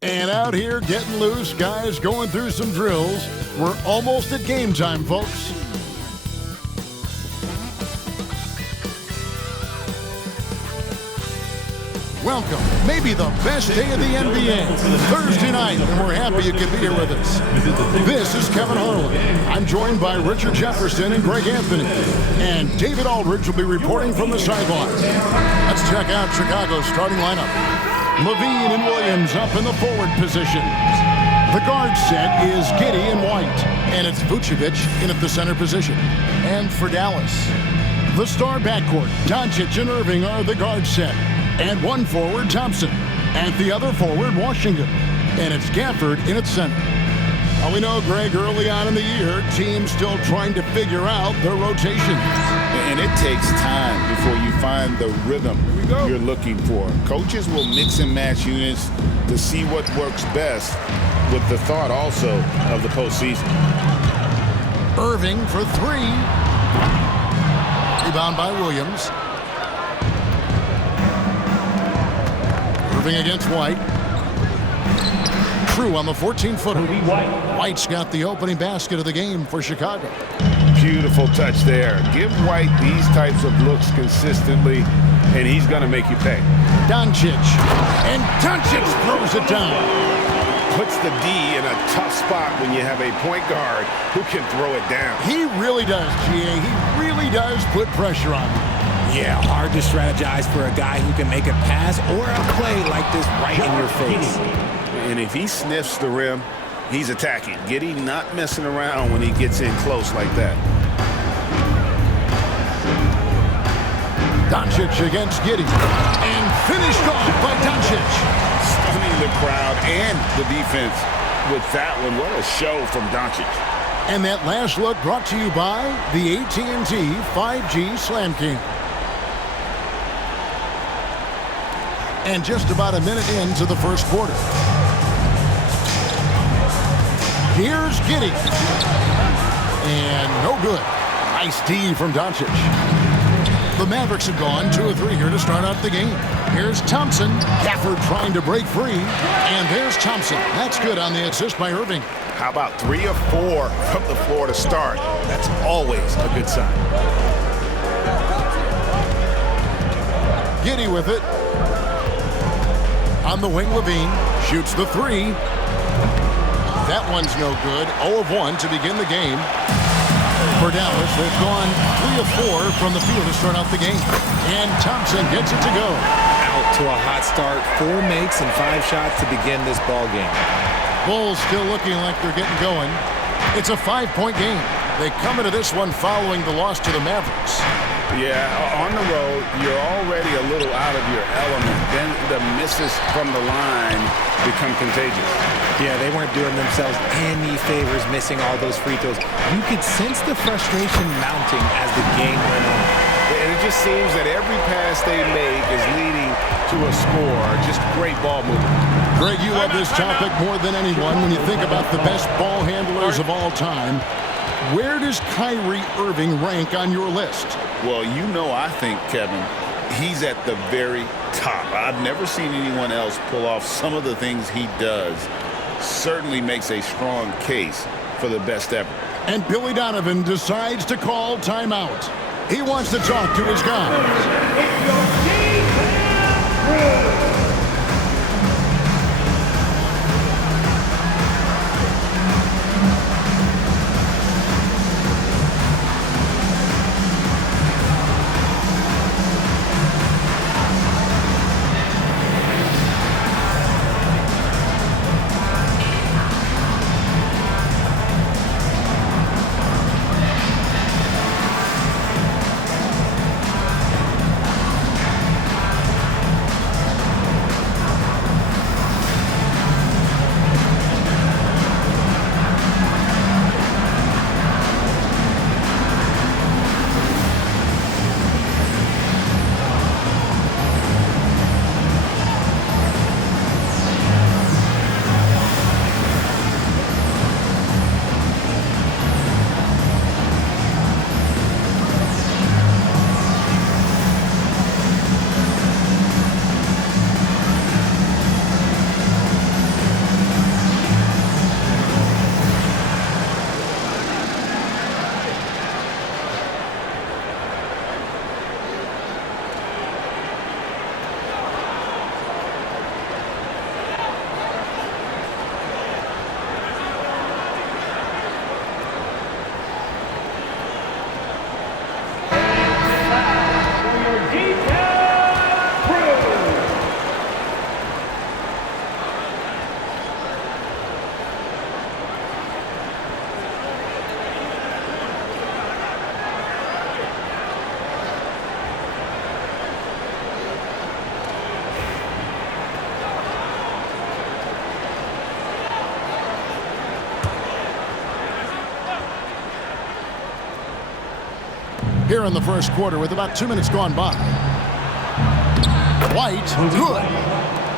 And out here getting loose, guys going through some drills. We're almost at game time, folks. Welcome, maybe the best day of the NBA, Thursday night, and we're happy you could be here with us. This is Kevin Harlan. I'm joined by Richard Jefferson and Greg Anthony, and David Aldridge will be reporting from the sidelines. Let's check out Chicago's starting lineup. LaVine and Williams up in the forward position. The guard set is Giddey and White, and it's Vucevic in at the center position. And for Dallas, the star backcourt, Doncic and Irving are the guard set. And one forward, Thompson. And the other forward, Washington. And it's Gafford in its center. Now we know, Greg, early on in the year, teams still trying to figure out their rotation. And it takes time before you find the rhythm you're looking for. Coaches will mix and match units to see what works best, with the thought also of the postseason. Irving for three. Rebound by Williams. Irving against White. True on the 14-footer. White's got the opening basket of the game for Chicago. Beautiful touch there. Give White these types of looks consistently, and he's going to make you pay. Doncic. And Doncic throws it down. Puts the D in a tough spot when you have a point guard who can throw it down. He really does, GA. He really does put pressure on him. Yeah, hard to strategize for a guy who can make a pass or a play like this right in your face. And if he sniffs the rim, he's attacking. Giddey not messing around when he gets in close like that. Doncic against Giddey. And finished off by Doncic. Stunning the crowd and the defense with that one. What a show from Doncic. And that last look brought to you by the AT&T 5G Slam King. And just about a minute into the first quarter. Here's Giddey. And no good. Nice D from Doncic. The Mavericks have gone 2 of 3 here to start out the game. Here's Thompson. Gafford trying to break free. And there's Thompson. That's good on the assist by Irving. How about 3 of 4 from the floor to start? That's always a good sign. Giddey with it. On the wing, LaVine shoots the 3. That one's no good. 0 of 1 to begin the game. For Dallas, they've gone 3 of 4 from the field to start out the game. And Thompson gets it to go. to a hot start. 4 makes and 5 shots to begin this ball game. Bulls still looking like they're getting going. It's a 5-point game. They come into this one following the loss to the Mavericks. Yeah, on the road, you're already a little out of your element. Then the misses from the line become contagious. Yeah, they weren't doing themselves any favors missing all those free throws. You could sense the frustration mounting as the game went on. And it just seems that every pass they make is leading to a score. Just great ball movement. Greg, you love this topic more than anyone when you think about the best ball handlers of all time. Where does Kyrie Irving rank on your list? Well, you know, I think, Kevin, he's at the very top. I've never seen anyone else pull off some of the things he does. Certainly makes a strong case for the best ever. And Billy Donovan decides to call timeout. He wants to talk to his guys. Here in the first quarter with about 2 minutes gone by. White, good.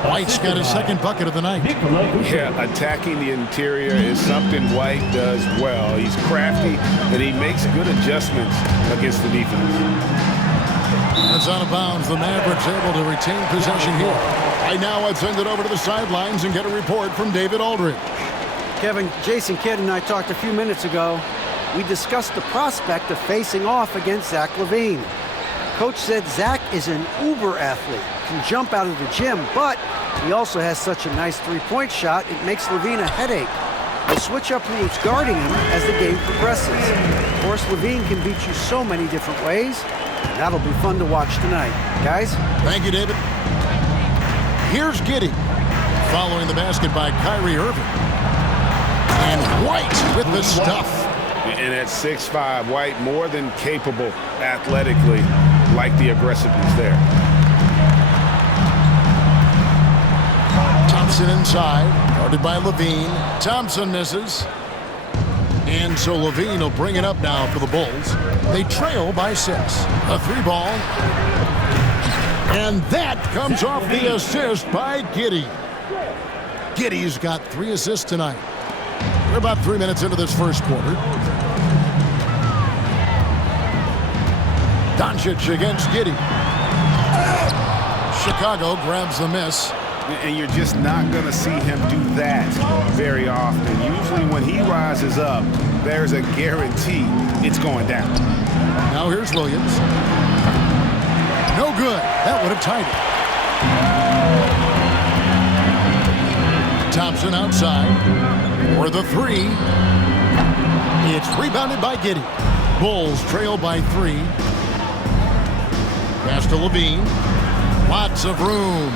White's got his second bucket of the night. Yeah, attacking the interior is something White does well. He's crafty, and he makes good adjustments against the defense. That's out of bounds. The Mavericks able to retain possession here. Right now, I'd send it over to the sidelines and get a report from David Aldridge. Kevin, Jason Kidd and I talked a few minutes ago. We discussed the prospect of facing off against Zach LaVine. Coach said Zach is an uber athlete, can jump out of the gym, but he also has such a nice three-point shot, it makes LaVine a headache. We'll switch up who's guarding him as the game progresses. Of course, LaVine can beat you so many different ways, and that'll be fun to watch tonight. Guys? Thank you, David. Here's Giddey, following the basket by Kyrie Irving. And White with the stuff. And at 6'5", White more than capable athletically, like the aggressiveness there. Thompson inside, guarded by LaVine. Thompson misses. And so LaVine will bring it up now for the Bulls. They trail by 6. A 3-ball. And that comes off the assist by Giddey. Giddey's got 3 assists tonight. We're about 3 minutes into this first quarter. Doncic against Giddey. Chicago grabs the miss. And you're just not going to see him do that very often. Usually when he rises up, there's a guarantee it's going down. Now here's Williams. No good. That would have tied it. Thompson outside for the 3. It's rebounded by Giddey. Bulls trail by 3. Pass to LaVine. Lots of room.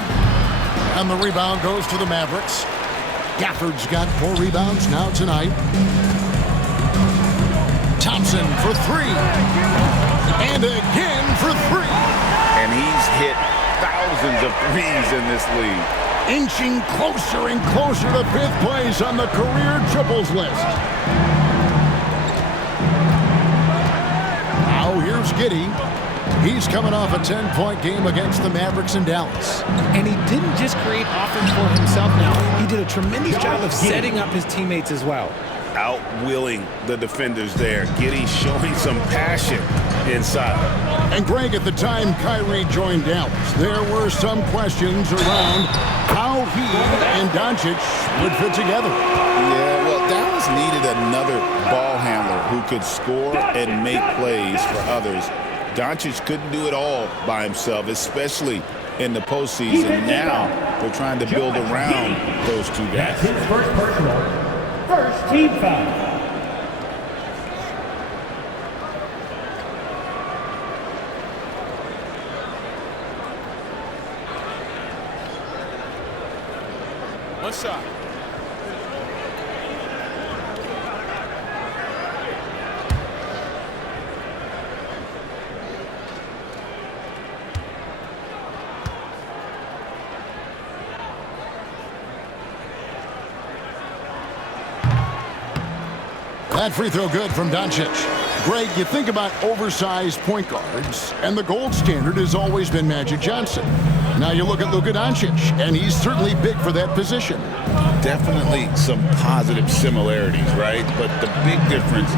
And the rebound goes to the Mavericks. Gafford's got 4 rebounds now tonight. Thompson for 3. And again for 3. And he's hit thousands of threes in this league. Inching closer and closer to 5th place on the career triples list. Now here's Giddey. He's coming off a 10-point game against the Mavericks in Dallas. And he didn't just create offense for himself now. He did a tremendous job of setting up his teammates as well. Outwilling the defenders there. Giddey showing some passion inside. And Greg, at the time Kyrie joined Dallas, there were some questions around how he and Doncic would fit together. Yeah, well, Dallas needed another ball handler who could score and make plays for others. Doncic couldn't do it all by himself, especially in the postseason. Now they're trying to build around those two guys. His first personal, first team foul. One shot. That free throw good from Doncic. Greg, you think about oversized point guards, and the gold standard has always been Magic Johnson. Now you look at Luka Doncic, and he's certainly big for that position. Definitely some positive similarities, right? But the big difference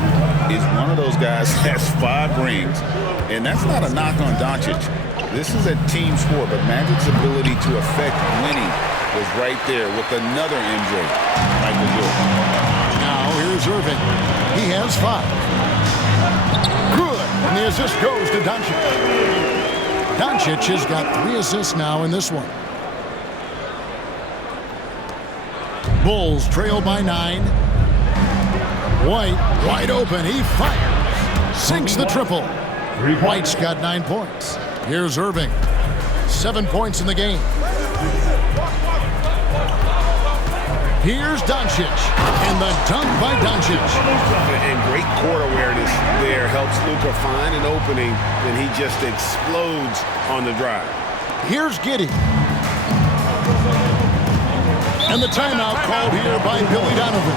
is one of those guys has 5 rings, and that's not a knock on Doncic. This is a team sport, but Magic's ability to affect winning was right there with another MJ, Michael Jordan. Now here's Irving. He has 5. Good. And the assist goes to Doncic. Doncic has got 3 assists now in this one. Bulls trail by 9. White wide open. He fires. Sinks the triple. White's got 9 points. Here's Irving. 7 points in the game. Here's Doncic, and the dunk by Doncic. And great court awareness there helps Luka find an opening, and he just explodes on the drive. Here's Giddey. And the timeout called here by Billy Donovan.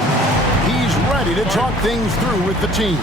He's ready to talk things through with the team.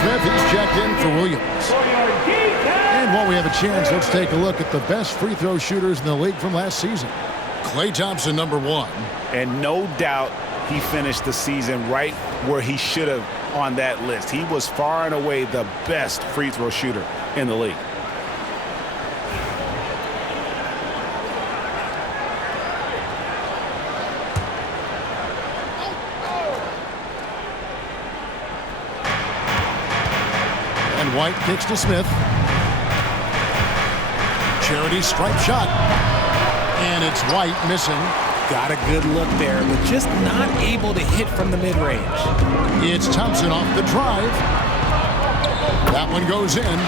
Smith is checked in for Williams. And while we have a chance, let's take a look at the best free throw shooters in the league from last season. Klay Thompson, number 1. And no doubt he finished the season right where he should have on that list. He was far and away the best free throw shooter in the league. And White kicks to Smith. Charity stripe shot. And it's White missing. Got a good look there, but just not able to hit from the mid-range. It's Thompson off the drive. That one goes in.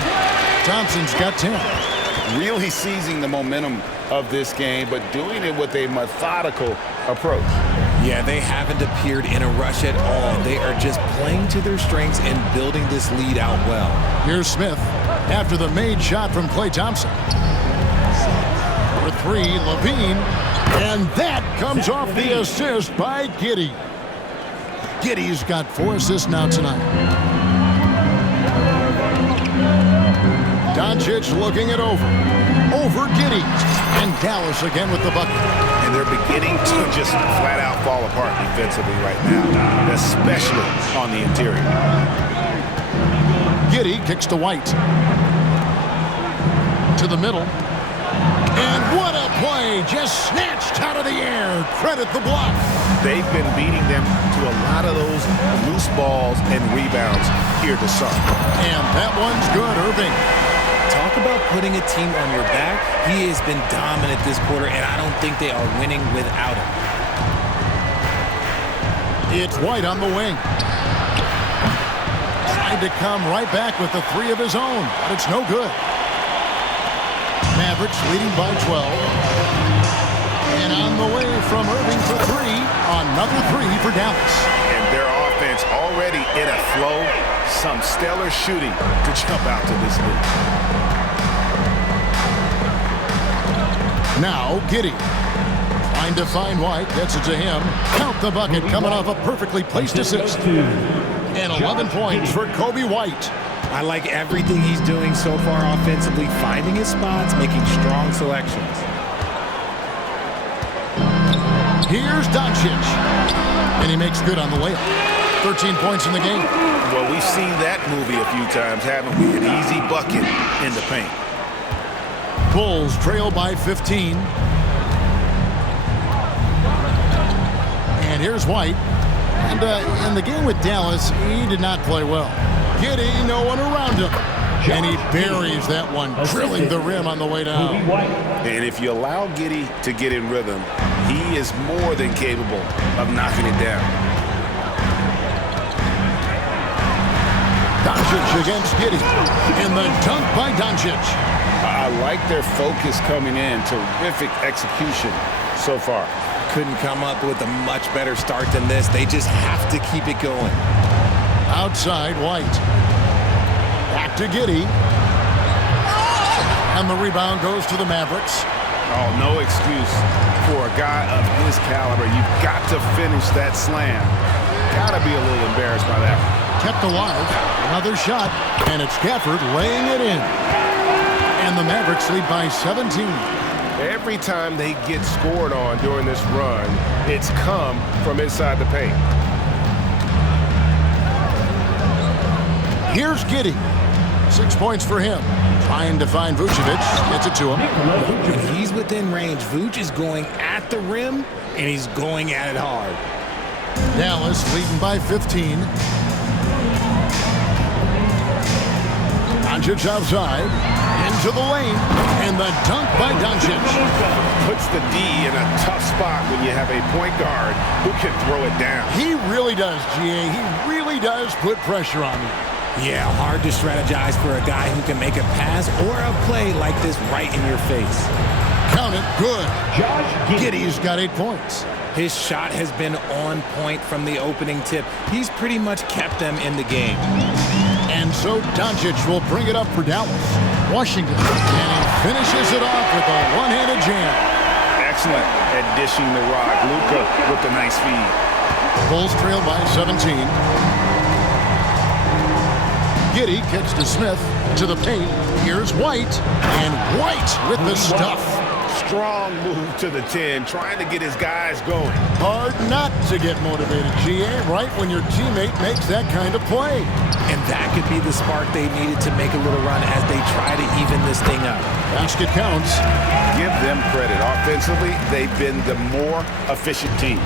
Thompson's got 10. Really seizing the momentum of this game, but doing it with a methodical approach. Yeah, they haven't appeared in a rush at all. They are just playing to their strengths and building this lead out well. Here's Smith after the made shot from Klay Thompson. For three, LaVine. And that comes off the assist by Giddey. Giddey's got 4 assists now tonight. Doncic looking it over. Over Giddey. And Dallas again with the bucket. And they're beginning to just flat out fall apart defensively right now, especially on the interior. Giddey kicks to White. To the middle. And what a play, just snatched out of the air. Credit the block. They've been beating them to a lot of those loose balls and rebounds here this summer. And that one's good, Irving. Talk about putting a team on your back. He has been dominant this quarter, and I don't think they are winning without him. It's White on the wing. Tried to come right back with the 3 of his own, but it's no good. Mavericks leading by 12. And on the way from Irving for 3. Another 3 for Dallas. And their offense already in a flow. Some stellar shooting to jump out to this lead. Now Giddey. Trying to find White. Gets it to him. Count the bucket coming off a perfectly placed assist. And 11 points for Kobe White. I like everything he's doing so far offensively, finding his spots, making strong selections. Here's Doncic. And he makes good on the layup. 13 points in the game. Well, we've seen that movie a few times, haven't we? An easy bucket in the paint. Bulls trail by 15. And here's White. And in the game with Dallas, he did not play well. Giddey, no one around him. And he buries that one, drilling the rim on the way down. And if you allow Giddey to get in rhythm, he is more than capable of knocking it down. Doncic against Giddey. And the dunk by Doncic. I like their focus coming in. Terrific execution so far. Couldn't come up with a much better start than this. They just have to keep it going. Outside, White. Back to Giddey. And the rebound goes to the Mavericks. Oh, no excuse for a guy of his caliber. You've got to finish that slam. Got to be a little embarrassed by that. Kept alive. Another shot. And it's Gafford laying it in. And the Mavericks lead by 17. Every time they get scored on during this run, it's come from inside the paint. Here's Giddey. 6 points for him. Trying to find Vucevic. Gets it to him. When he's within range, Vuce is going at the rim, and he's going at it hard. Dallas leading by 15. Doncic outside. Into the lane. And the dunk by Doncic. Puts the D in a tough spot when you have a point guard who can throw it down. He really does, GA. He really does put pressure on you. Yeah, hard to strategize for a guy who can make a pass or a play like this right in your face. Count it. Good. Giddey's got 8 points. His shot has been on point from the opening tip. He's pretty much kept them in the game. And so Doncic will bring it up for Dallas. Washington. And he finishes it off with a one-handed jam. Excellent at dishing the rock. Luka with the nice feed. Bulls trail by 17. Giddey kicks to Smith. To the paint. Here's White. And White with the stuff. strong move to the 10, trying to get his guys going. Hard not to get motivated, GA, right when your teammate makes that kind of play. And that could be the spark they needed to make a little run as they try to even this thing up. Basket counts. Give them credit. Offensively, they've been the more efficient team.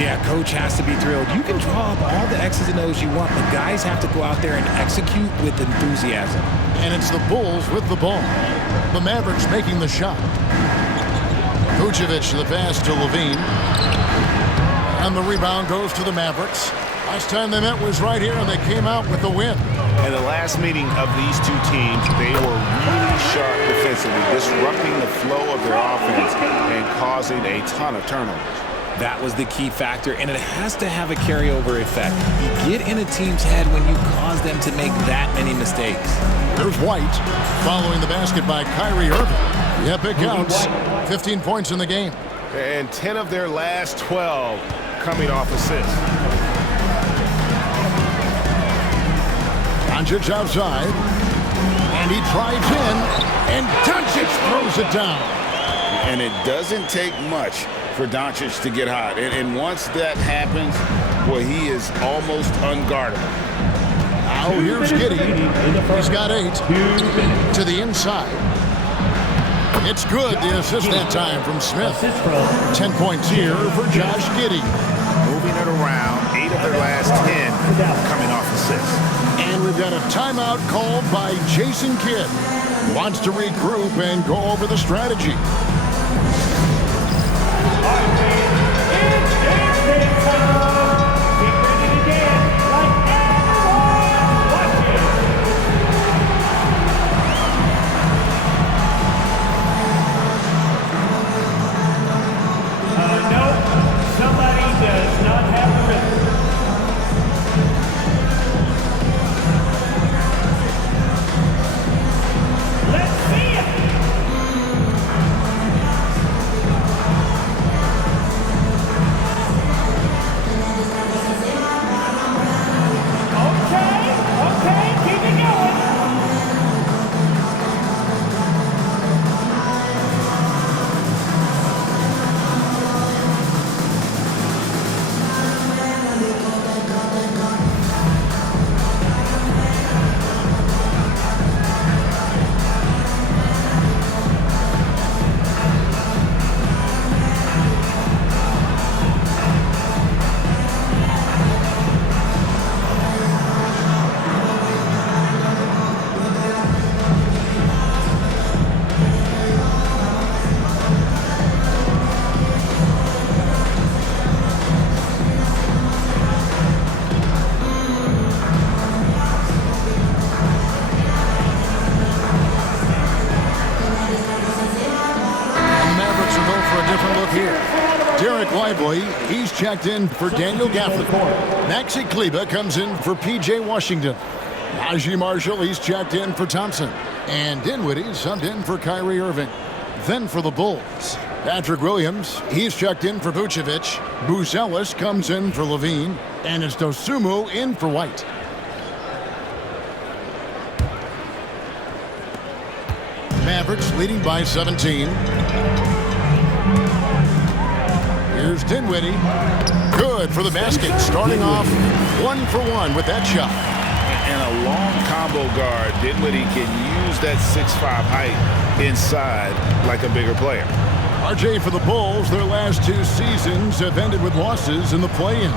Yeah, coach has to be thrilled. You can draw up all the X's and O's you want, but guys have to go out there and execute with enthusiasm. And it's the Bulls with the ball. The Mavericks making the shot. Vucevic, the pass to LaVine. And the rebound goes to the Mavericks. Last time they met was right here, and they came out with the win. In the last meeting of these two teams, they were really sharp defensively, disrupting the flow of their offense and causing a ton of turnovers. That was the key factor, and it has to have a carryover effect. You get in a team's head when you cause them to make that many mistakes. There's White following the basket by Kyrie Irving. Yep, it counts. 15 points in the game. And 10 of their last 12 coming off assists. Doncic outside. And he drives in. And Doncic throws it down. And it doesn't take much for Doncic to get hot. And once that happens, well, he is almost unguardable. Now here's Giddey. He's got 8 to the inside. It's good, the assist that time from Smith. 10 points here for Josh Giddey. Moving it around, 8 of their last 10 coming off assists. And we've got a timeout called by Jason Kidd. Wants to regroup and go over the strategy. He's checked in for Daniel Gafford. Maxi Kleber comes in for P.J. Washington. Najee Marshall, he's checked in for Thompson. And Dinwiddie subbed in for Kyrie Irving. Then for the Bulls, Patrick Williams, he's checked in for Vucevic. Buzelis comes in for LaVine. And it's Dosumu in for White. Mavericks leading by 17. Here's Dinwiddie. Good for the basket. Starting off 1 for 1 with that shot. And a long combo guard. Dinwiddie can use that 6'5" height inside like a bigger player. RJ for the Bulls, their last 2 seasons have ended with losses in the play-in.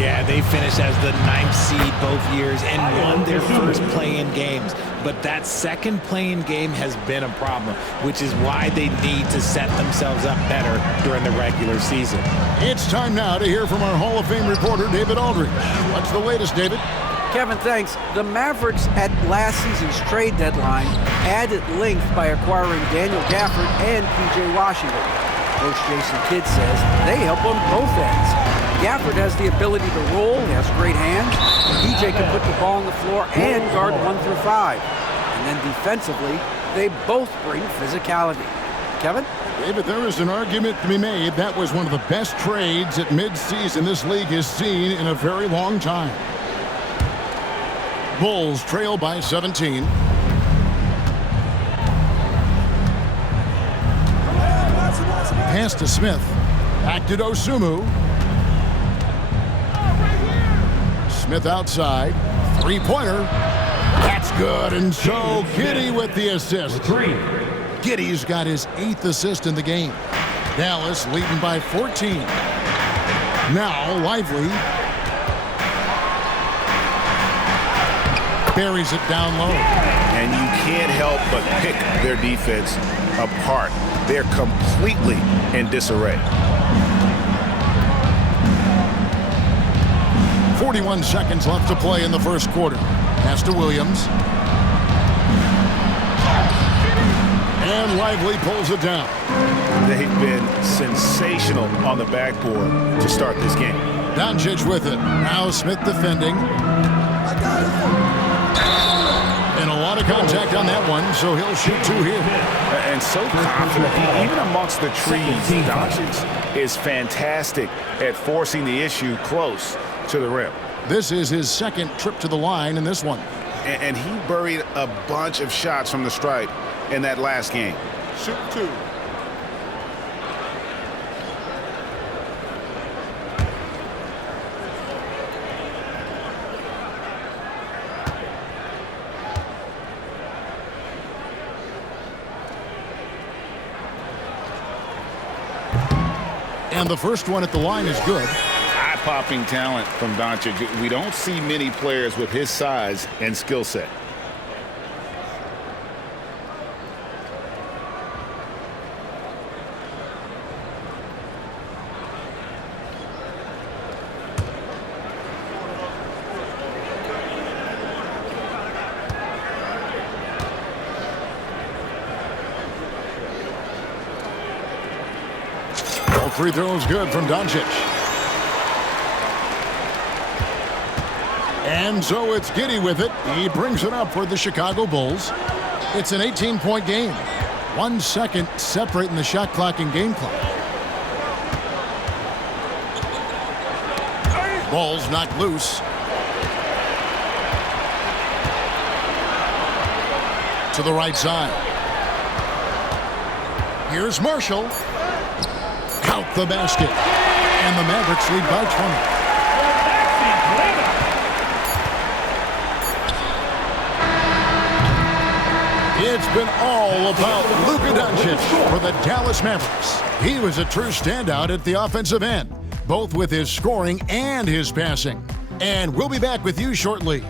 Yeah, they finished as the 9th seed both years and won their first play-in games. But that second play-in game has been a problem, which is why they need to set themselves up better during the regular season. It's time now to hear from our Hall of Fame reporter, David Aldridge. What's the latest, David? Kevin, thanks. The Mavericks at last season's trade deadline added length by acquiring Daniel Gafford and P.J. Washington. Coach Jason Kidd says they help on both ends. Gafford has the ability to roll, he has great hands. PJ can put the ball on the floor and guard 1 through 5. And then defensively, they both bring physicality. Kevin? David, there is an argument to be made. That was one of the best trades at midseason this league has seen in a very long time. Bulls trail by 17. Pass to Smith. Back to Dosunmu. Smith outside. Three-pointer. That's good. And so Giddey with the assist. Giddey's got his 8th assist in the game. Dallas leading by 14. Now Lively. Buries it down low. And you can't help but pick their defense apart. They're completely in disarray. 41 seconds left to play in the first quarter. Pass to Williams. And Lively pulls it down. They've been sensational on the backboard to start this game. Doncic with it. Now Smith defending. And a lot of contact on that one, so he'll shoot 2 here. And so confident, even amongst the trees, Doncic is fantastic at forcing the issue close to the rim. This is his 2nd trip to the line in this one. And he buried a bunch of shots from the stripe in that last game. Shoot 2. And the first one at the line is good. Eye-popping talent from Doncic. We don't see many players with his size and skill set. Free throws good from Doncic. And so it's Giddey with it. He brings it up for the Chicago Bulls. It's an 18-point game. 1 second separating the shot clock and game clock. Ball's knocked loose. To the right side. Here's Marshall. Out the basket. And the Mavericks lead by 20. It's been all about Luka Doncic for the Dallas Mavericks. He was a true standout at the offensive end, both with his scoring and his passing. And we'll be back with you shortly.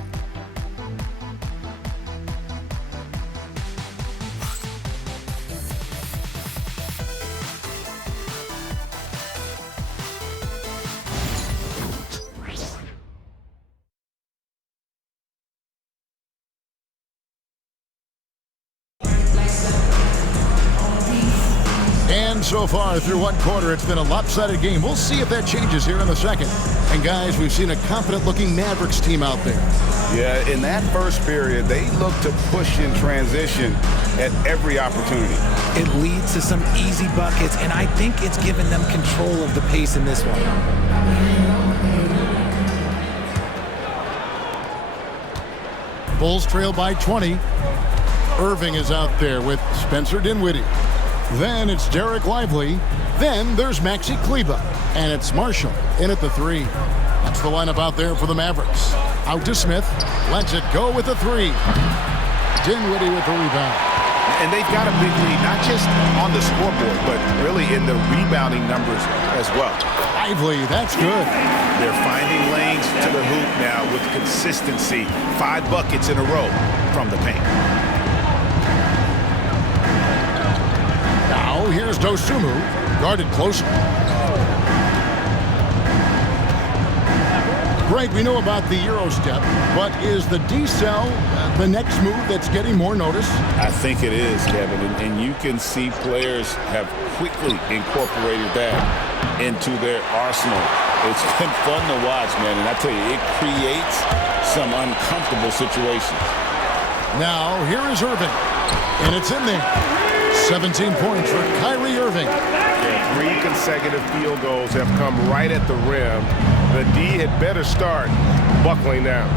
So far through one quarter, it's been a lopsided game. We'll see if that changes here in the second. And guys, we've seen a confident-looking Mavericks team out there. Yeah, in that first period, they look to push in transition at every opportunity. It leads to some easy buckets, and I think it's given them control of the pace in this one. Bulls trail by 20. Irving is out there with Spencer Dinwiddie. Then it's Derek Lively. Then there's Maxi Kleber. And it's Marshall in at the 3. That's the lineup out there for the Mavericks. Out to Smith. Lets it go with the 3. Dinwiddie with the rebound. And they've got a big lead, not just on the scoreboard, but really in the rebounding numbers as well. Lively, that's good. They're finding lanes to the hoop now with consistency. 5 buckets in a row from the paint. Now here's Dosunmu, guarded closer. Greg, we know about the Euro step, but is the decel the next move that's getting more notice? I think it is, Kevin, and you can see players have quickly incorporated that into their arsenal. It's been fun to watch, man, and I tell you, it creates some uncomfortable situations. Now here is Irving, and it's in there. 17 points for Kyrie Irving. Yeah, 3 consecutive field goals have come right at the rim. The D had better start buckling down.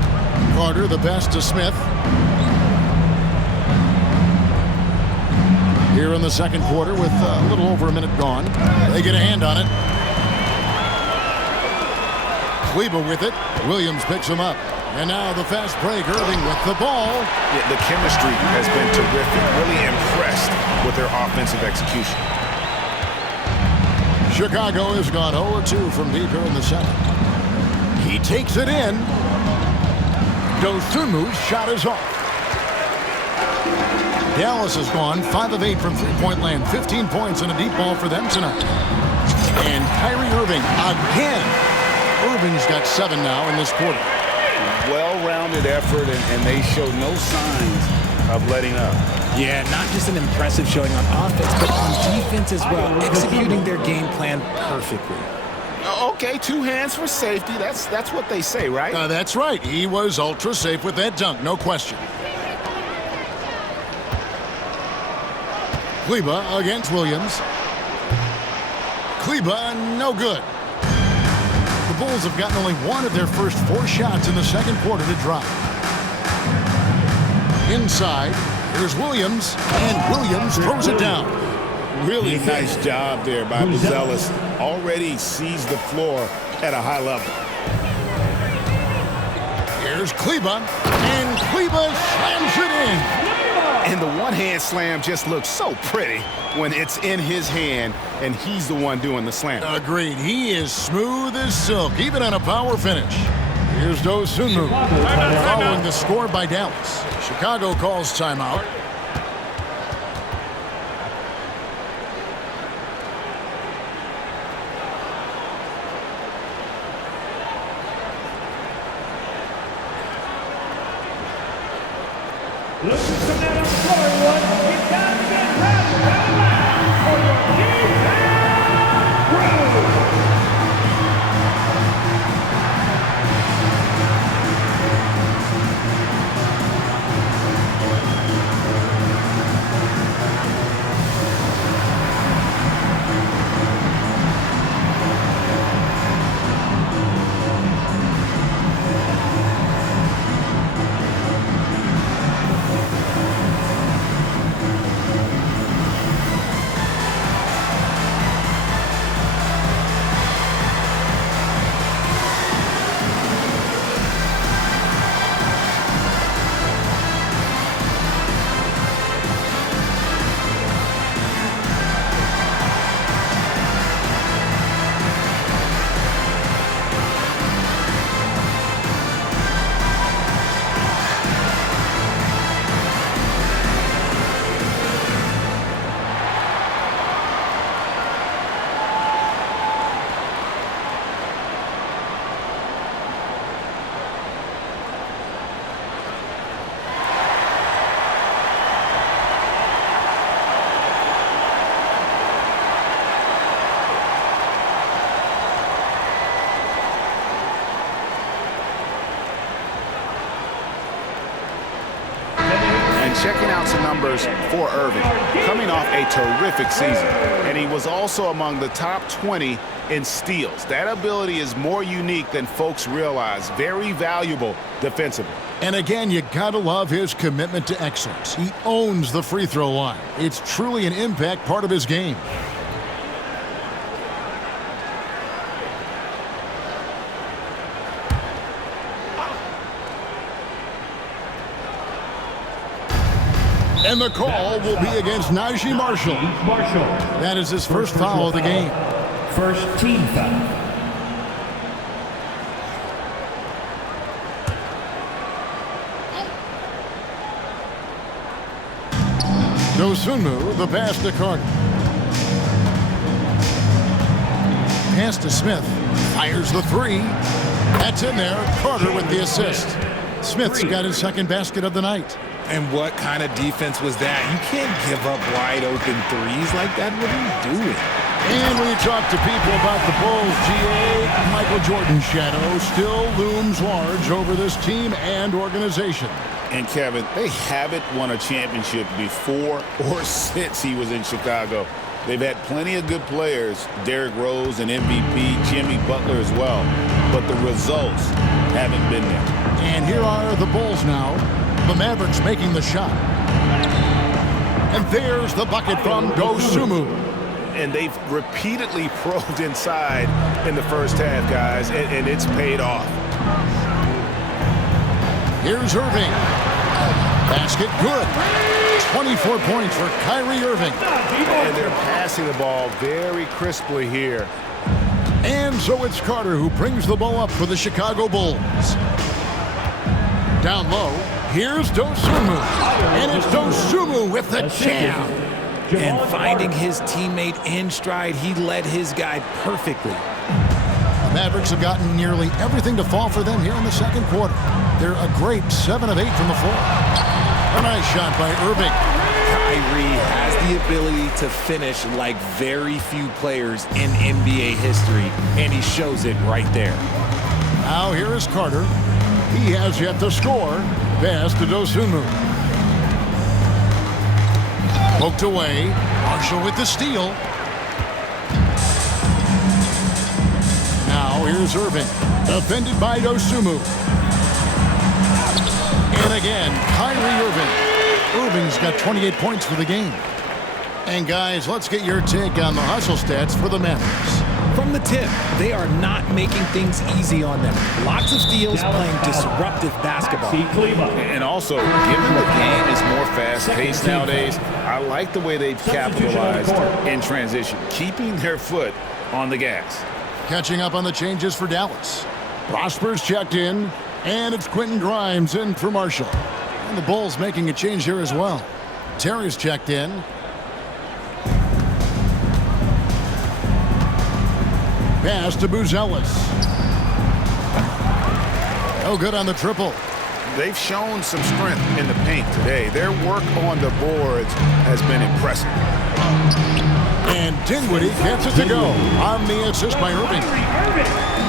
Carter, the pass to Smith. here in the second quarter with a little over a minute gone. They get a hand on it. Klay with it. Williams picks him up. And now the fast break. Irving with the ball. Yeah, the chemistry has been terrific. Really impressed with their offensive execution. Chicago has gone 0-2 from deep here in the second. He takes it in. Dosunmu's shot is off. Dallas has gone 5 of 8 from three-point land. 15 points and a deep ball for them tonight. And Kyrie Irving again. Irving's got 7 now in this quarter. Well-rounded effort, and they show no signs of letting up. Yeah, not just an impressive showing on offense, but on defense as well, executing their game plan perfectly. Okay, 2 hands for safety. That's what they say, right? That's right. He was ultra safe with that dunk, no question. Klay against Williams. Klay, no good. The Bulls have gotten only 1 of their first 4 shots in the second quarter to drop. Inside, here's Williams, and Williams throws it down. Really nice job there by Buzelis. Already sees the floor at a high level. Here's Klay, and Klay slams it in. And the one-hand slam just looks so pretty when it's in his hand and he's the one doing the slam. Agreed. He is smooth as silk, even on a power finish. Here's Dosunmu following the score by Dallas. Chicago calls timeout. Checking out some numbers for Irving, coming off a terrific season, and he was also among the top 20 in steals. That ability is more unique than folks realize. Very valuable defensively. And again, you gotta love his commitment to excellence. He owns the free throw line. It's truly an impact part of his game. And the call will be against Najee Marshall. That is his first foul of the game. First team foul. Dosunmu, the pass to Carter. Pass to Smith. Fires the 3. That's in there. Carter with the assist. Smith's got his second basket of the night. And what kind of defense was that? You can't give up wide open threes like that. What are you doing? And when you talk to people about the Bulls, GA, Michael Jordan's shadow still looms large over this team and organization. And Kevin, they haven't won a championship before or since he was in Chicago. They've had plenty of good players, Derrick Rose and MVP, Jimmy Butler as well, but the results haven't been there. And here are the Bulls now. The Mavericks making the shot. And there's the bucket from Dosunmu. And they've repeatedly probed inside in the first half, guys, and it's paid off. Here's Irving. Basket good. 24 points for Kyrie Irving. And they're passing the ball very crisply here. And so it's Carter who brings the ball up for the Chicago Bulls. Down low, here's Dosunmu. And it's Dosunmu with the jam. And finding his teammate in stride, he led his guy perfectly. The Mavericks have gotten nearly everything to fall for them here in the second quarter. They're a great 7 of 8 from the floor. A nice shot by Irving. Kyrie has the ability to finish like very few players in NBA history, and he shows it right there. Now here is Carter. He has yet to score. Pass to Dosunmu. Poked away. Marshall with the steal. Now here's Irving. Defended by Dosunmu. And again, Kyrie Irving. Irving's got 28 points for the game. And guys, let's get your take on the hustle stats for the Mavericks. From the tip, they are not making things easy on them. Lots of steals, playing disruptive basketball. And also, given the game is more fast-paced nowadays, I like the way they've capitalized in transition, keeping their foot on the gas. Catching up on the changes for Dallas. Prosper's checked in, and it's Quentin Grimes in for Marshall. And the Bulls making a change here as well. Terry's checked in. Pass to Buzelis. No good on the triple. They've shown some strength in the paint today. Their work on the boards has been impressive. And Dinwiddie gets it to go on the assist by Irving.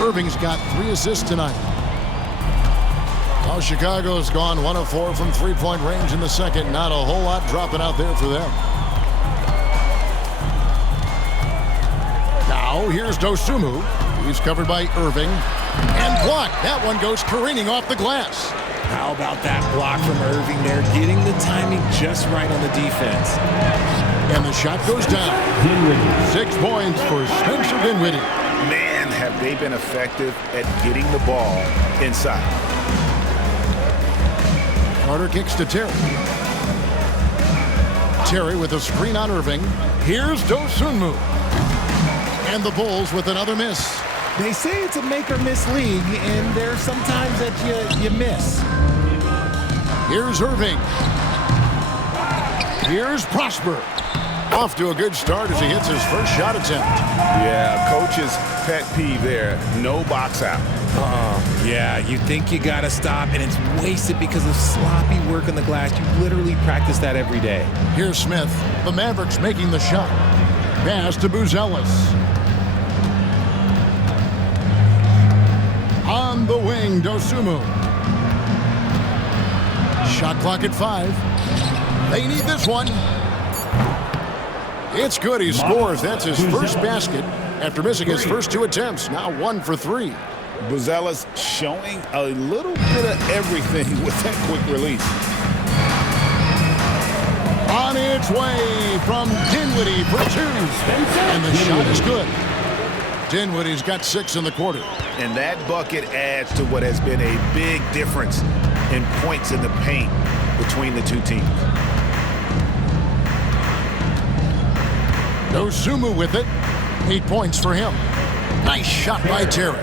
Irving's got 3 assists tonight. Well, Chicago's gone 1 of 4 from three-point range in the second. Not a whole lot dropping out there for them. Now here's Dosunmu. He's covered by Irving. And blocked. That one goes careening off the glass. How about that block from Irving there, getting the timing just right on the defense. And the shot goes down. 6 points for Spencer Dinwiddie. Man, have they been effective at getting the ball inside. Carter kicks to Terry. Terry with a screen on Irving. Here's Dosunmu. And the Bulls with another miss. They say it's a make-or-miss league, and there's sometimes that you miss. Here's Irving. Here's Prosper. Off to a good start as he hits his first shot attempt. Yeah, coach's pet peeve there. No box out. Yeah, you think you got to stop, and it's wasted because of sloppy work on the glass. You literally practice that every day. Here's Smith. The Mavericks making the shot. Pass to Buzelis. On the wing, Dosunmu. Shot clock at 5. They need this one. It's good. He scores. That's his first basket after missing his first 2 attempts. Now 1 for 3. Buzelis showing a little bit of everything with that quick release. On its way from Dinwiddie for 2. And the shot is good. Dinwiddie's got 6 in the quarter. And that bucket adds to what has been a big difference in points in the paint between the two teams. Dosunmu with it. 8 points for him. Nice shot by Terry.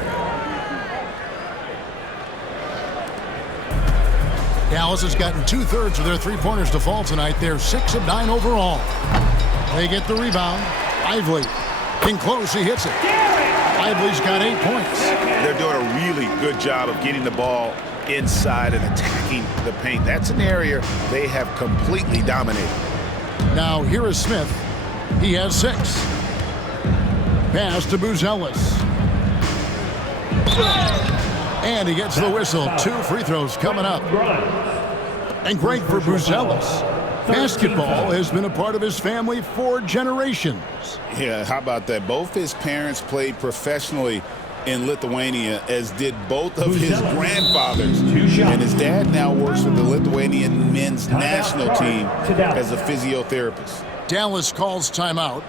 Dallas has gotten 2/3 of their three-pointers to fall tonight. They're 6 of 9 overall. They get the rebound. Ively. In close, he hits it. Ively's got 8 points. They're doing a really good job of getting the ball inside and attacking the paint. That's an area they have completely dominated. Now here is Smith. He has 6. Pass to Buzelis. And he gets the whistle. 2 free throws coming up. And great for Buzelis. Basketball has been a part of his family for generations. Yeah, how about that? Both his parents played professionally in Lithuania, as did both of his grandfathers. And his dad now works with the Lithuanian men's national team as a physiotherapist. Dallas calls timeout.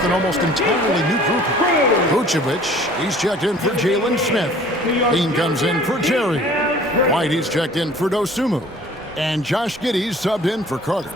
An almost entirely new group. Vucevic, he's checked in for Jalen Smith. Dean comes in for Jerry. White, he's checked in for Dosumu. And Josh Giddey's subbed in for Carter.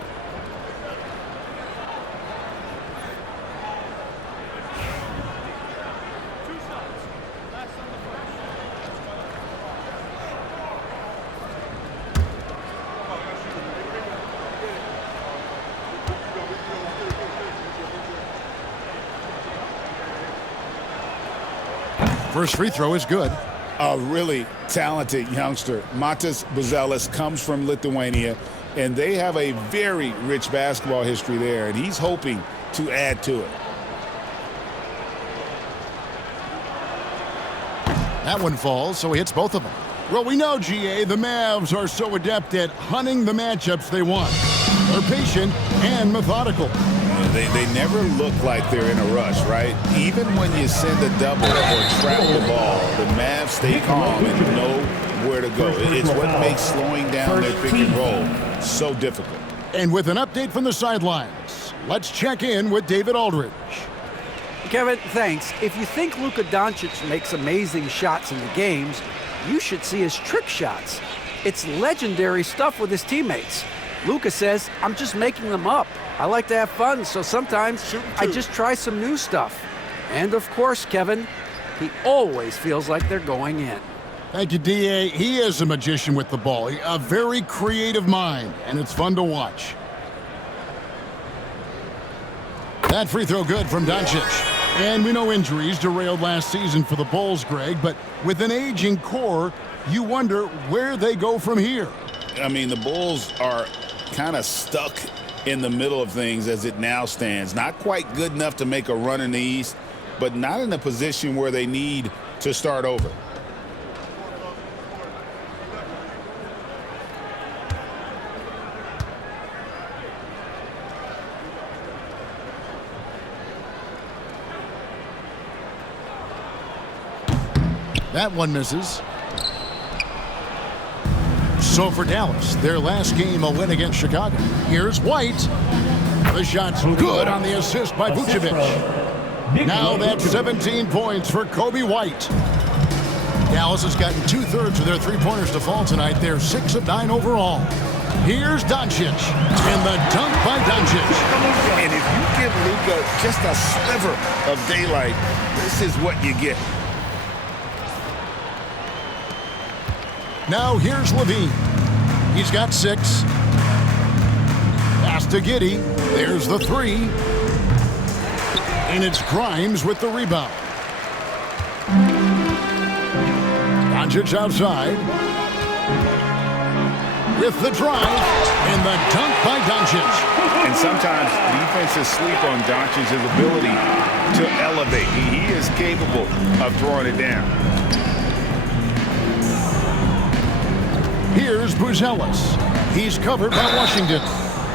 First free throw is good. A really talented youngster. Matas Buzelis comes from Lithuania, and they have a very rich basketball history there, and he's hoping to add to it. That one falls, so he hits both of them. Well, we know, GA, the Mavs are so adept at hunting the matchups they want. They're patient and methodical. They never look like they're in a rush, right? Even when you send a double or trap the ball, the Mavs stay calm and know where to go. It's what makes slowing down their pick and roll so difficult. And with an update from the sidelines, let's check in with David Aldridge. Kevin, thanks. If you think Luka Doncic makes amazing shots in the games, you should see his trick shots. It's legendary stuff with his teammates. Luka says, I'm just making them up. I like to have fun, so sometimes I just try some new stuff. And of course, Kevin, he always feels like they're going in. Thank you, D.A. He is a magician with the ball. A very creative mind, and it's fun to watch. That free throw good from Doncic. And we know injuries derailed last season for the Bulls, Greg, but with an aging core, you wonder where they go from here. I mean, the Bulls are kind of stuck in the middle of things as it now stands. Not quite good enough to make a run in the East, but not in a position where they need to start over. That one misses. So for Dallas, their last game a win against Chicago. Here's White. The shot's good on the assist by Vucevic. Now that's 17 points for Kobe White. Dallas has gotten 2/3 of their three-pointers to fall tonight. They're 6 of 9 overall. Here's Doncic. And the dunk by Doncic. And if you give Luka just a sliver of daylight, this is what you get. Now here's LaVine. He's got 6. Pass to Giddey. There's the 3. And it's Grimes with the rebound. Doncic outside. with the drive and the dunk by Doncic. And sometimes defenses sleep on Doncic's ability to elevate. He is capable of throwing it down. Here's Buzelis. He's covered by Washington.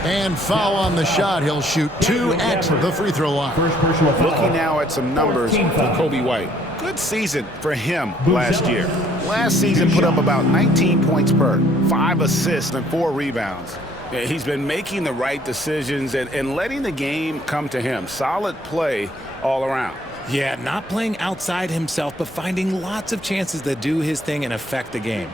And foul on the shot. He'll shoot 2 at the free throw line. Looking now at some numbers for Kobe White. Good season for him last year. Last season put up about 19 points per, 5 assists and 4 rebounds. He's been making the right decisions and letting the game come to him. Solid play all around. Yeah, not playing outside himself, but finding lots of chances to do his thing and affect the game.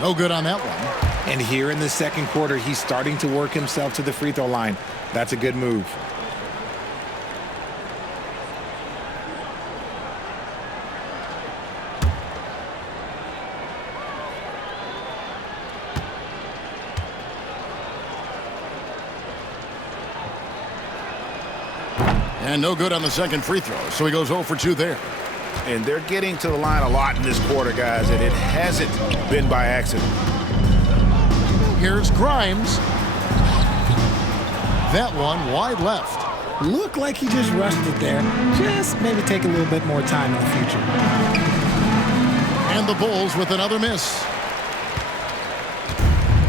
No good on that one. And here in the second quarter, he's starting to work himself to the free throw line. That's a good move. And no good on the second free throw, so he goes 0 for 2 there. And they're getting to the line a lot in this quarter, guys, and it hasn't been by accident. Here's Grimes. That one wide left. Looked like he just rushed it there. Just maybe take a little bit more time in the future. And the Bulls with another miss.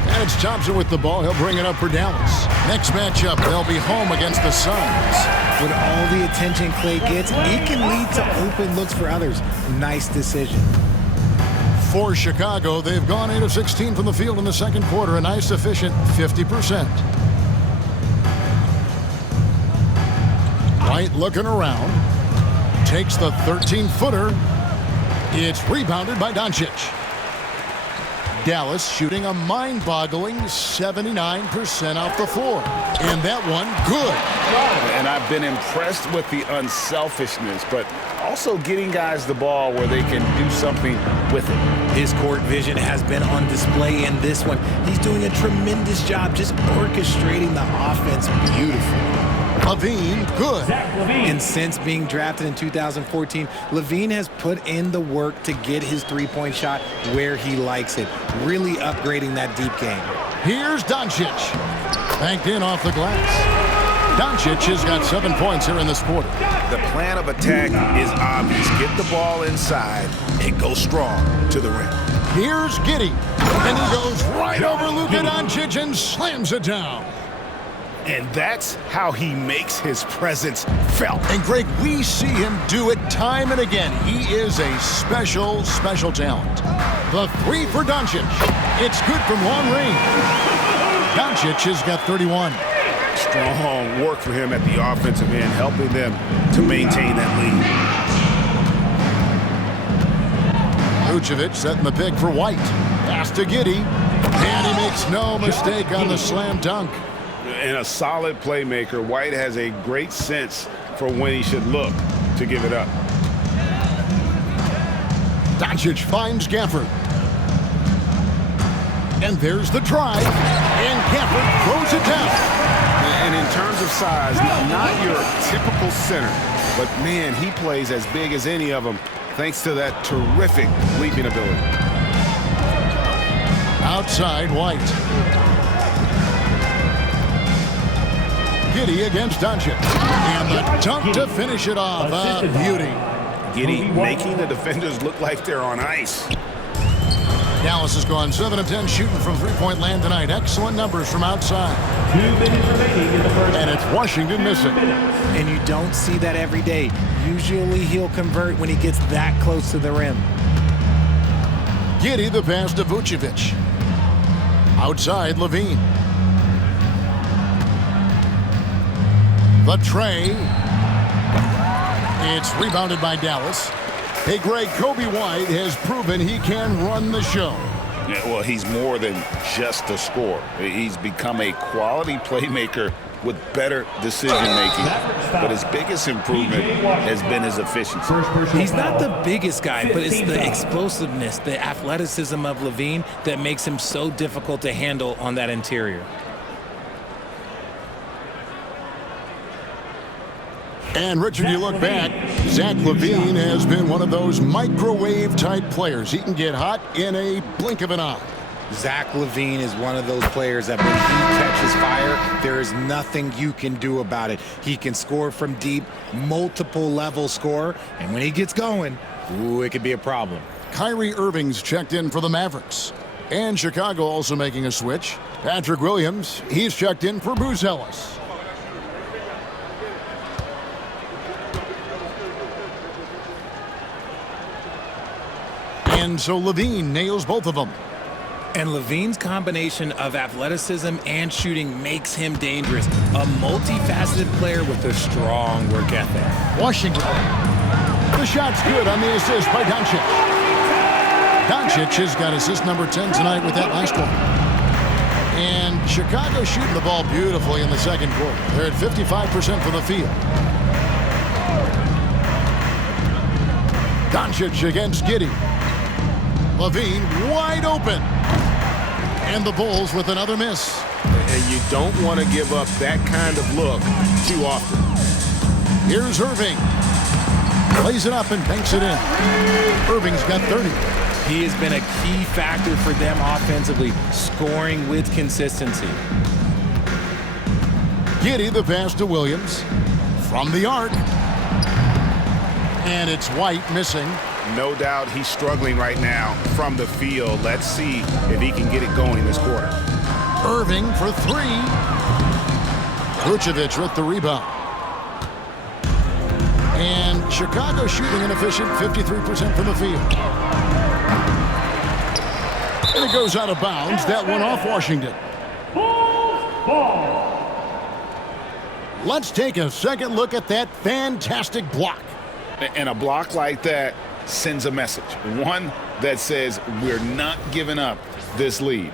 And it's Thompson with the ball. He'll bring it up for Dallas. Next matchup, they'll be home against the Suns. With all the attention Klay gets, it can lead to open looks for others. Nice decision. For Chicago, they've gone 8 of 16 from the field in the second quarter. A nice, efficient 50%. White looking around. Takes the 13-footer. It's rebounded by Doncic. Dallas shooting a mind-boggling 79% off the floor. And that one, good. And I've been impressed with the unselfishness, but also getting guys the ball where they can do something with it. His court vision has been on display in this one. He's doing a tremendous job just orchestrating the offense beautifully. LaVine, good. And since being drafted in 2014, LaVine has put in the work to get his three-point shot where he likes it, really upgrading that deep game. Here's Doncic. Banked in off the glass. Doncic has got 7 points here in this quarter. The plan of attack is obvious. Get the ball inside and go strong to the rim. Here's Giddey. And he goes right over Luka Doncic and slams it down. And that's how he makes his presence felt. And, Greg, we see him do it time and again. He is a special, special talent. The three for Doncic. It's good from long range. Doncic has got 31. Strong work for him at the offensive end, helping them to maintain that lead. Vucevic setting the pick for White. Pass to Giddey. And he makes no mistake on the slam dunk. And a solid playmaker, White has a great sense for when he should look to give it up. Doncic finds Gafford. And there's the drive. And Gafford throws it down. And in terms of size, not your typical center. But, man, he plays as big as any of them thanks to that terrific leaping ability. Outside, White. Giddey against Doncic. And the dunk to finish it off. A beauty. Giddey making the defenders look like they're on ice. Dallas has gone 7 of 10 shooting from three-point land tonight. Excellent numbers from outside. 2 minutes remaining in the first. And it's Washington missing. And you don't see that every day. Usually he'll convert when he gets that close to the rim. Giddey the pass to Vucevic. Outside, LaVine. The tray. It's rebounded by Dallas. Hey, Greg, Kobe White has proven he can run the show. Yeah, well, he's more than just a scorer. He's become a quality playmaker with better decision-making. But his biggest improvement has been his efficiency. He's not the biggest guy, but it's the explosiveness, the athleticism of LaVine that makes him so difficult to handle on that interior. And, Richard, you look back, Zach LaVine has been one of those microwave-type players. He can get hot in a blink of an eye. Zach LaVine is one of those players that when he catches fire, there is nothing you can do about it. He can score from deep, multiple-level score, and when he gets going, ooh, it could be a problem. Kyrie Irving's checked in for the Mavericks. And Chicago also making a switch. Patrick Williams, he's checked in for Booz Ellis. And so LaVine nails both of them. And LaVine's combination of athleticism and shooting makes him dangerous. A multifaceted player with a strong work ethic. Washington. The shot's good on the assist by Doncic. Doncic has got assist number 10 tonight with that last one. And Chicago shooting the ball beautifully in the second quarter. They're at 55% from the field. Doncic against Giddey. LaVine wide open. And the Bulls with another miss. And you don't want to give up that kind of look too often. Here's Irving. Plays it up and banks it in. Irving's got 30. He has been a key factor for them offensively, scoring with consistency. Giddey the pass to Williams. From the arc. And it's White missing. No doubt he's struggling right now from the field. Let's see if he can get it going this quarter. Irving for three. Vucevic with the rebound. And Chicago shooting an efficient 53% from the field. And it goes out of bounds. That one off Washington. Let's take a second look at that fantastic block. And a block like that sends a message. One that says we're not giving up this lead.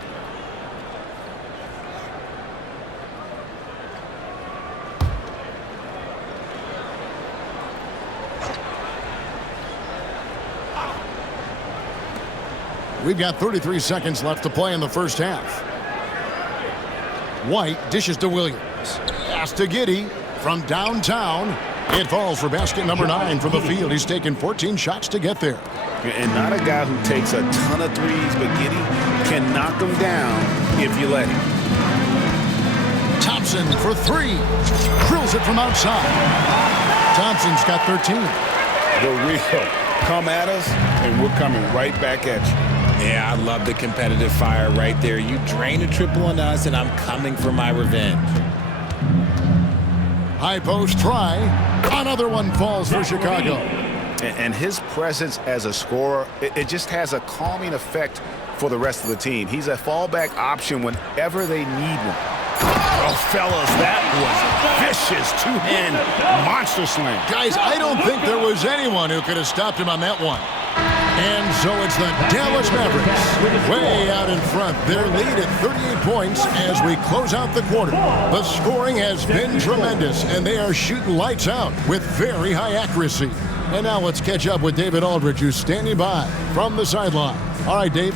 We've got 33 seconds left to play in the first half. White dishes to Williams. Pass to Giddey from downtown. It falls for basket number 9 from the field. He's taken 14 shots to get there. And not a guy who takes a ton of threes, but Giddey can knock them down if you let him. Thompson for 3. Drills it from outside. Thompson's got 13. The real come at us, and we're coming right back at you. Yeah, I love the competitive fire right there. You drain a triple on us, and I'm coming for my revenge. High post try. Another one falls for Chicago. And his presence as a scorer, it just has a calming effect for the rest of the team. He's a fallback option whenever they need one. Oh, fellas, that was vicious two-hand monster slam. Guys, I don't think there was anyone who could have stopped him on that one. And so it's the Dallas Mavericks way out in front. Their lead at 38 points as we close out the quarter. The scoring has been tremendous, and they are shooting lights out with very high accuracy. And now let's catch up with David Aldridge, who's standing by from the sideline. All right, Dave.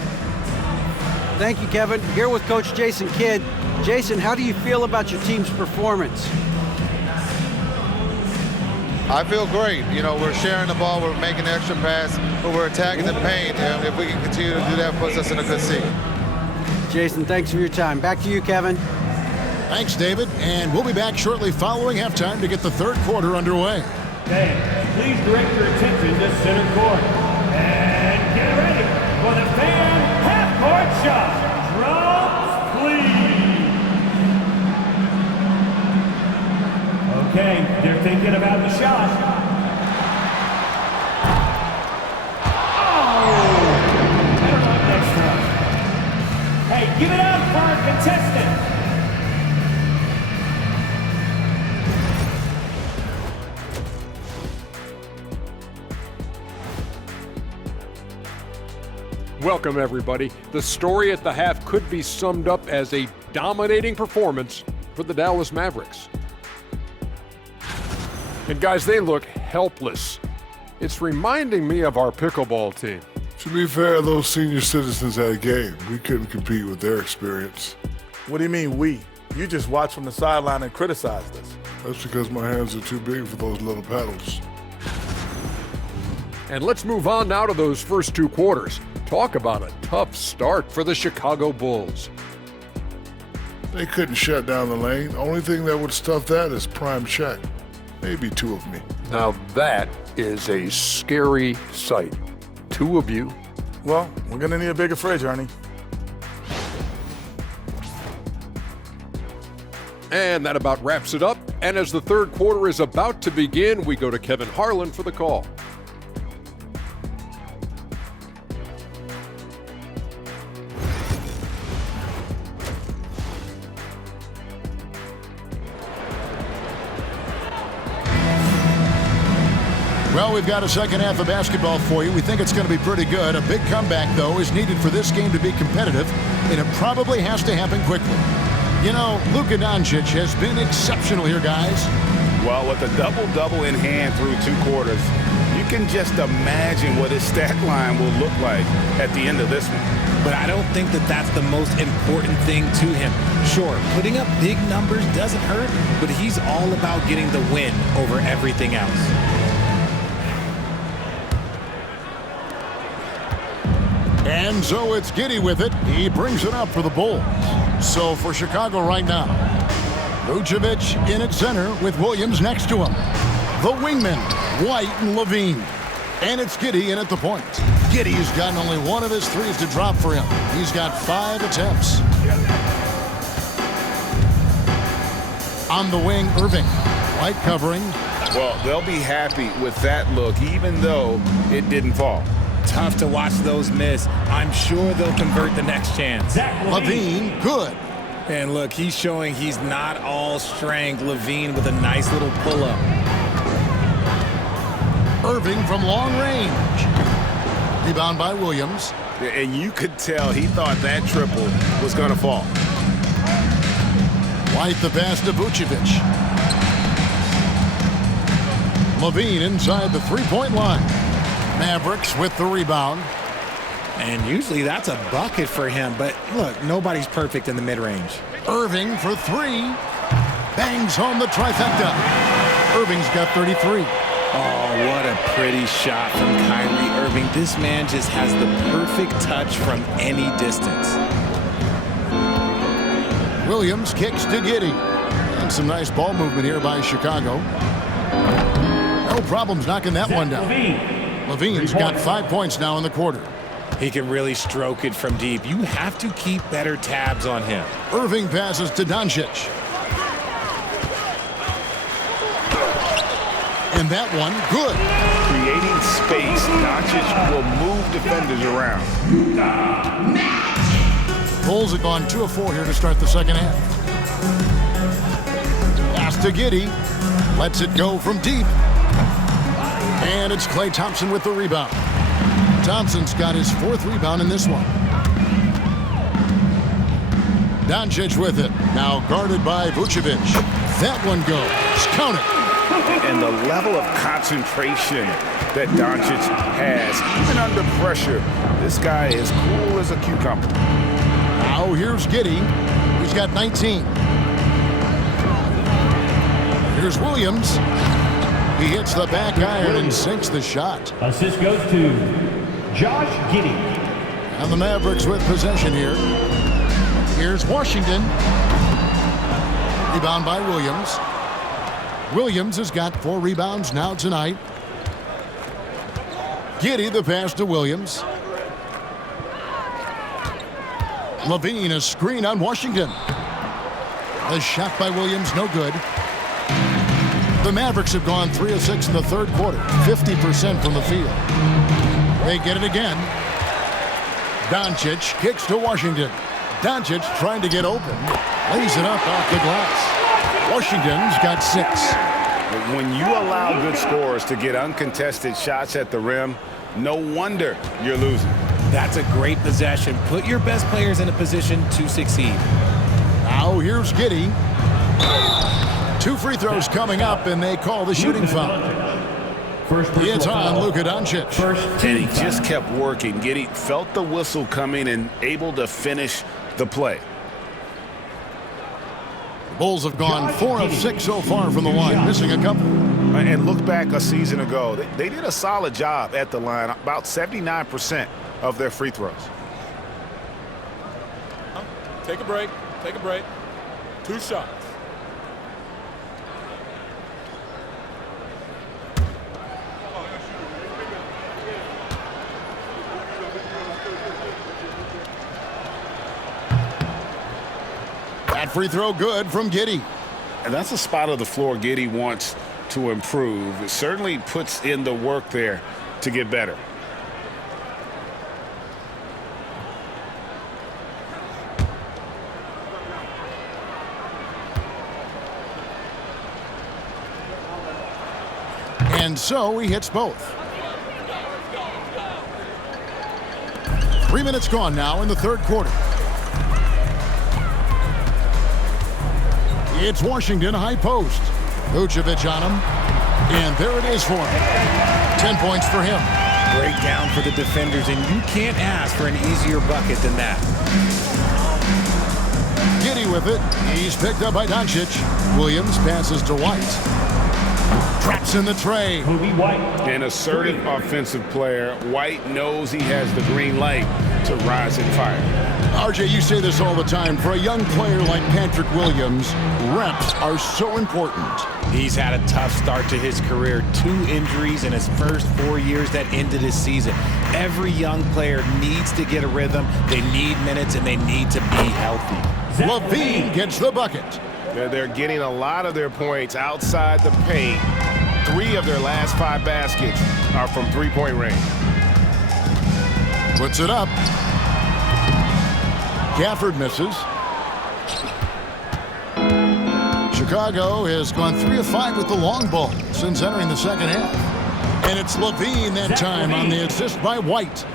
Thank you, Kevin. Here with Coach Jason Kidd. Jason, how do you feel about your team's performance? I feel great. You know, we're sharing the ball, we're making the extra pass, but we're attacking the paint, and if we can continue to do that, it puts us in a good seat. Jason, thanks for your time. Back to you, Kevin. Thanks, David. And we'll be back shortly following halftime to get the third quarter underway. Fans, please direct your attention to center court. And get ready for the fan half-court shot. Drums, please. Okay, they're thinking about the shot. Oh! Better luck next time. Hey, give it up for our contestant. Welcome, everybody. The story at the half could be summed up as a dominating performance for the Dallas Mavericks. And guys, they look helpless. It's reminding me of our pickleball team. To be fair, those senior citizens had a game. We couldn't compete with their experience. What do you mean we? You just watched from the sideline and criticized us. That's because my hands are too big for those little paddles. And let's move on now to those first 2 quarters. Talk about a tough start for the Chicago Bulls. They couldn't shut down the lane. Only thing that would stuff that is prime check. Maybe 2 of me. Now that is a scary sight. 2 of you. Well, we're gonna need a bigger fridge, Ernie. And that about wraps it up. And as the third quarter is about to begin, we go to Kevin Harlan for the call. Well, we've got a second half of basketball for you. We think it's going to be pretty good. A big comeback, though, is needed for this game to be competitive, and it probably has to happen quickly. You know, Luka Doncic has been exceptional here, guys. Well, with a double-double in hand through 2 quarters, you can just imagine what his stat line will look like at the end of this one. But I don't think that that's the most important thing to him. Sure, putting up big numbers doesn't hurt, but he's all about getting the win over everything else. And so it's Giddey with it. He brings it up for the Bulls. So for Chicago right now, Vucevic in at center with Williams next to him. The wingmen, White and LaVine. And it's Giddey in at the point. Giddey's gotten only 1 of his 3s to drop for him. He's got 5 attempts. On the wing, Irving. White covering. Well, they'll be happy with that look, even though it didn't fall. Tough to watch those miss. I'm sure they'll convert the next chance. LaVine, good. And look, he's showing he's not all strength. LaVine with a nice little pull-up. Irving from long range. Rebound by Williams. And you could tell he thought that triple was going to fall. White the pass to Vucevic. LaVine inside the 3-point line. Mavericks with the rebound. And usually that's a bucket for him, but look, nobody's perfect in the mid-range. Irving for 3. Bangs home the trifecta. Irving's got 33. Oh, what a pretty shot from Kyrie Irving. This man just has the perfect touch from any distance. Williams kicks to Giddey. And some nice ball movement here by Chicago. No problems knocking that one down. LaVine's got 5 points now in the quarter. He can really stroke it from deep. You have to keep better tabs on him. Irving passes to Doncic. And that one, good. Creating space, Doncic will move defenders around. Bulls have gone 2 of 4 here to start the second half. Pass to Giddey. Lets it go from deep. And it's Klay Thompson with the rebound. Thompson's got his 4th rebound in this one. Doncic with it. Now guarded by Vucevic. That one goes. Count it. And the level of concentration that Doncic has, even under pressure, this guy is cool as a cucumber. Now here's Giddey. He's got 19. Here's Williams. He hits the back iron and sinks the shot. Assist goes to Josh Giddey. And the Mavericks with possession here. Here's Washington. Rebound by Williams. Williams has got 4 rebounds now tonight. Giddey the pass to Williams. LaVine a screen on Washington. The shot by Williams no good. The Mavericks have gone 3 of 6 in the third quarter, 50% from the field. They get it again. Doncic kicks to Washington. Doncic trying to get open. Lays it up off the glass. Washington's got 6. When you allow good scorers to get uncontested shots at the rim, no wonder you're losing. That's a great possession. Put your best players in a position to succeed. Now here's Giddey. 2 free throws coming up, and they call the shooting foul. It's on Luka Doncic. And he just kept working. Giddey felt the whistle coming and able to finish the play. The Bulls have gone 4 of 6 so far from the line, missing a couple. And look back a season ago. They did a solid job at the line, about 79% of their free throws. Take a break. Take a break. 2 shots. That free throw good from Giddey. And that's a spot of the floor Giddey wants to improve. It certainly puts in the work there to get better. And so he hits both. 3 minutes gone now in the third quarter. It's Washington high post. Vucevic on him. And there it is for him. 10 points for him. Breakdown for the defenders, and you can't ask for an easier bucket than that. Giddey with it. He's picked up by Doncic. Williams passes to White. Traps in the tray. An assertive offensive player. White knows he has the green light to rise and fire. RJ, you say this all the time. For a young player like Patrick Williams, reps are so important. He's had a tough start to his career. 2 injuries in his first 4 years that ended his season. Every young player needs to get a rhythm. They need minutes, and they need to be healthy. LaVine gets the bucket. They're getting a lot of their points outside the paint. 3 of their last 5 baskets are from three-point range. Puts it up. Gafford misses. Chicago has gone 3 of 5 with the long ball since entering the second half. And it's LaVine that time on the assist by White.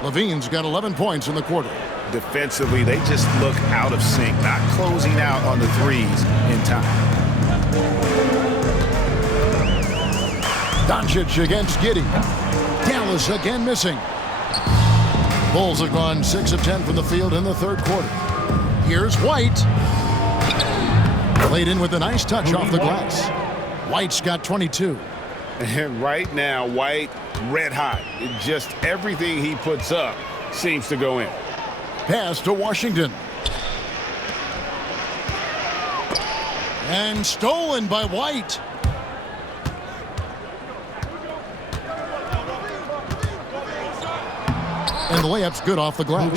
LaVine's got 11 points in the quarter. Defensively, they just look out of sync, not closing out on the threes in time. Doncic against Giddey. Dallas again missing. Bulls have gone 6 of 10 from the field in the third quarter. Here's White. Played in with a nice touch off the glass. White's got 22. And right now, White red hot. Just everything he puts up seems to go in. Pass to Washington. And stolen by White. And the layup's good off the glass.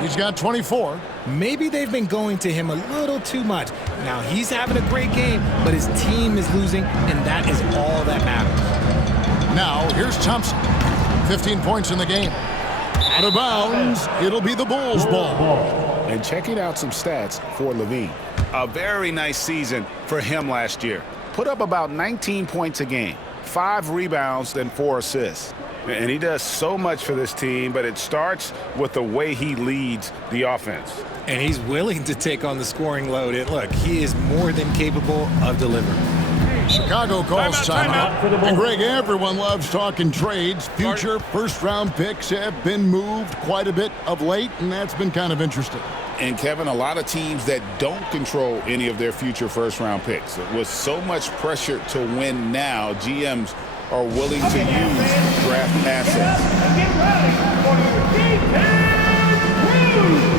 He's got 24. Maybe they've been going to him a little too much. Now he's having a great game, but his team is losing, and that is all that matters. Now here's Thompson. 15 points in the game. Out of bounds. It'll be the Bulls' ball. And checking out some stats for LaVine. A very nice season for him last year. Put up about 19 points a game, 5 rebounds, and 4 assists. And he does so much for this team, but it starts with the way he leads the offense. And he's willing to take on the scoring load. And look, he is more than capable of delivering. Chicago calls timeout. And Greg, everyone loves talking trades. Future first-round picks have been moved quite a bit of late, and that's been kind of interesting. And, Kevin, a lot of teams that don't control any of their future first-round picks. With so much pressure to win now, GMs are willing to use draft assets. Get ready for your defense crew.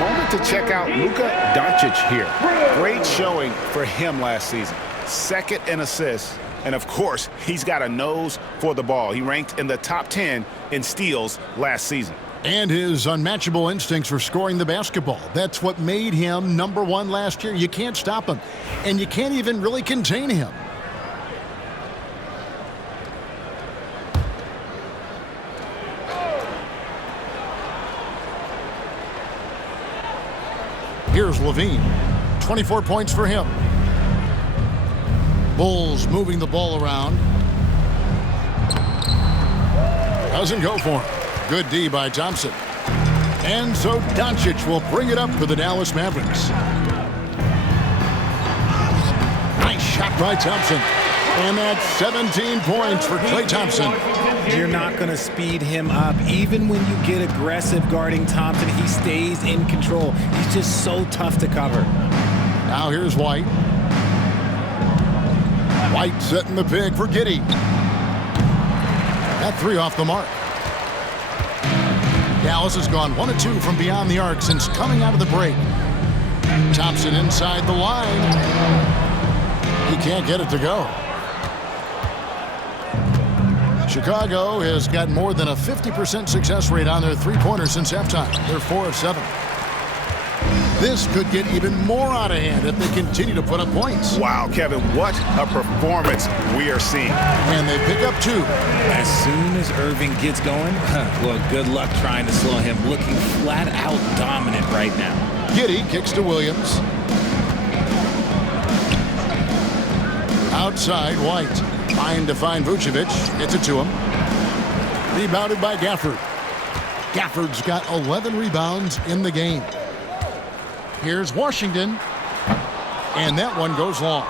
moment to check out Luka Doncic here. Great showing for him last season. Second in assists, and of course, he's got a nose for the ball. He ranked in the top 10 in steals last season. And his unmatchable instincts for scoring the basketball. That's what made him #1 last year. You can't stop him, and you can't even really contain him. Here's LaVine. 24 points for him. Bulls moving the ball around. Doesn't go for him. Good D by Thompson. And so Doncic will bring it up for the Dallas Mavericks. Nice shot by Thompson. And that's 17 points for Klay Thompson. You're not going to speed him up. Even when you get aggressive guarding Thompson, he stays in control. He's just so tough to cover. Now here's White. White setting the pick for Giddey. That three off the mark. Dallas has gone 1 of 2 from beyond the arc since coming out of the break. Thompson inside the line. He can't get it to go. Chicago has got more than a 50% success rate on their three-pointers since halftime. They're 4 of 7. This could get even more out of hand if they continue to put up points. Wow, Kevin, what a performance we are seeing. And they pick up 2. As soon as Irving gets going, well, good luck trying to slow him. Looking flat out dominant right now. Giddey kicks to Williams. Outside, White. Trying to find Vucevic. Gets it to him. Rebounded by Gafford. Gafford's got 11 rebounds in the game. Here's Washington. And that one goes long.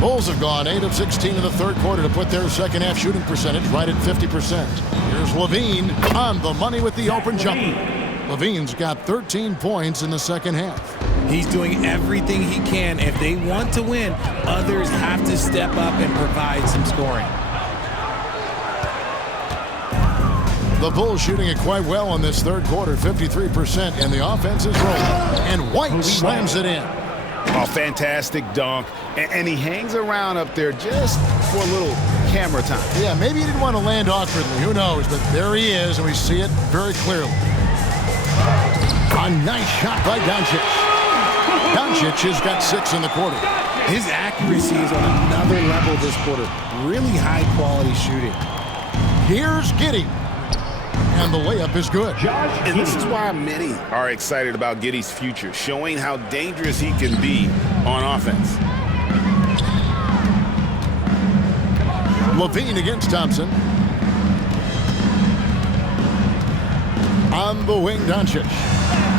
Bulls have gone 8 of 16 in the third quarter to put their second half shooting percentage right at 50%. Here's LaVine on the money with the open jumper. LaVine's got 13 points in the second half. He's doing everything he can. If they want to win, others have to step up and provide some scoring. The Bulls shooting it quite well in this third quarter, 53%, and the offense is rolling. And White slams it in. A fantastic dunk, and he hangs around up there just for a little camera time. Yeah, maybe he didn't want to land awkwardly. Who knows? But there he is, and we see it very clearly. A nice shot by Doncic. Doncic has got 6 in the quarter. His accuracy is on another level this quarter. Really high-quality shooting. Here's Giddey. And the layup is good. And this is why many are excited about Giddey's future, showing how dangerous he can be on offense. LaVine against Thompson. On the wing, Doncic.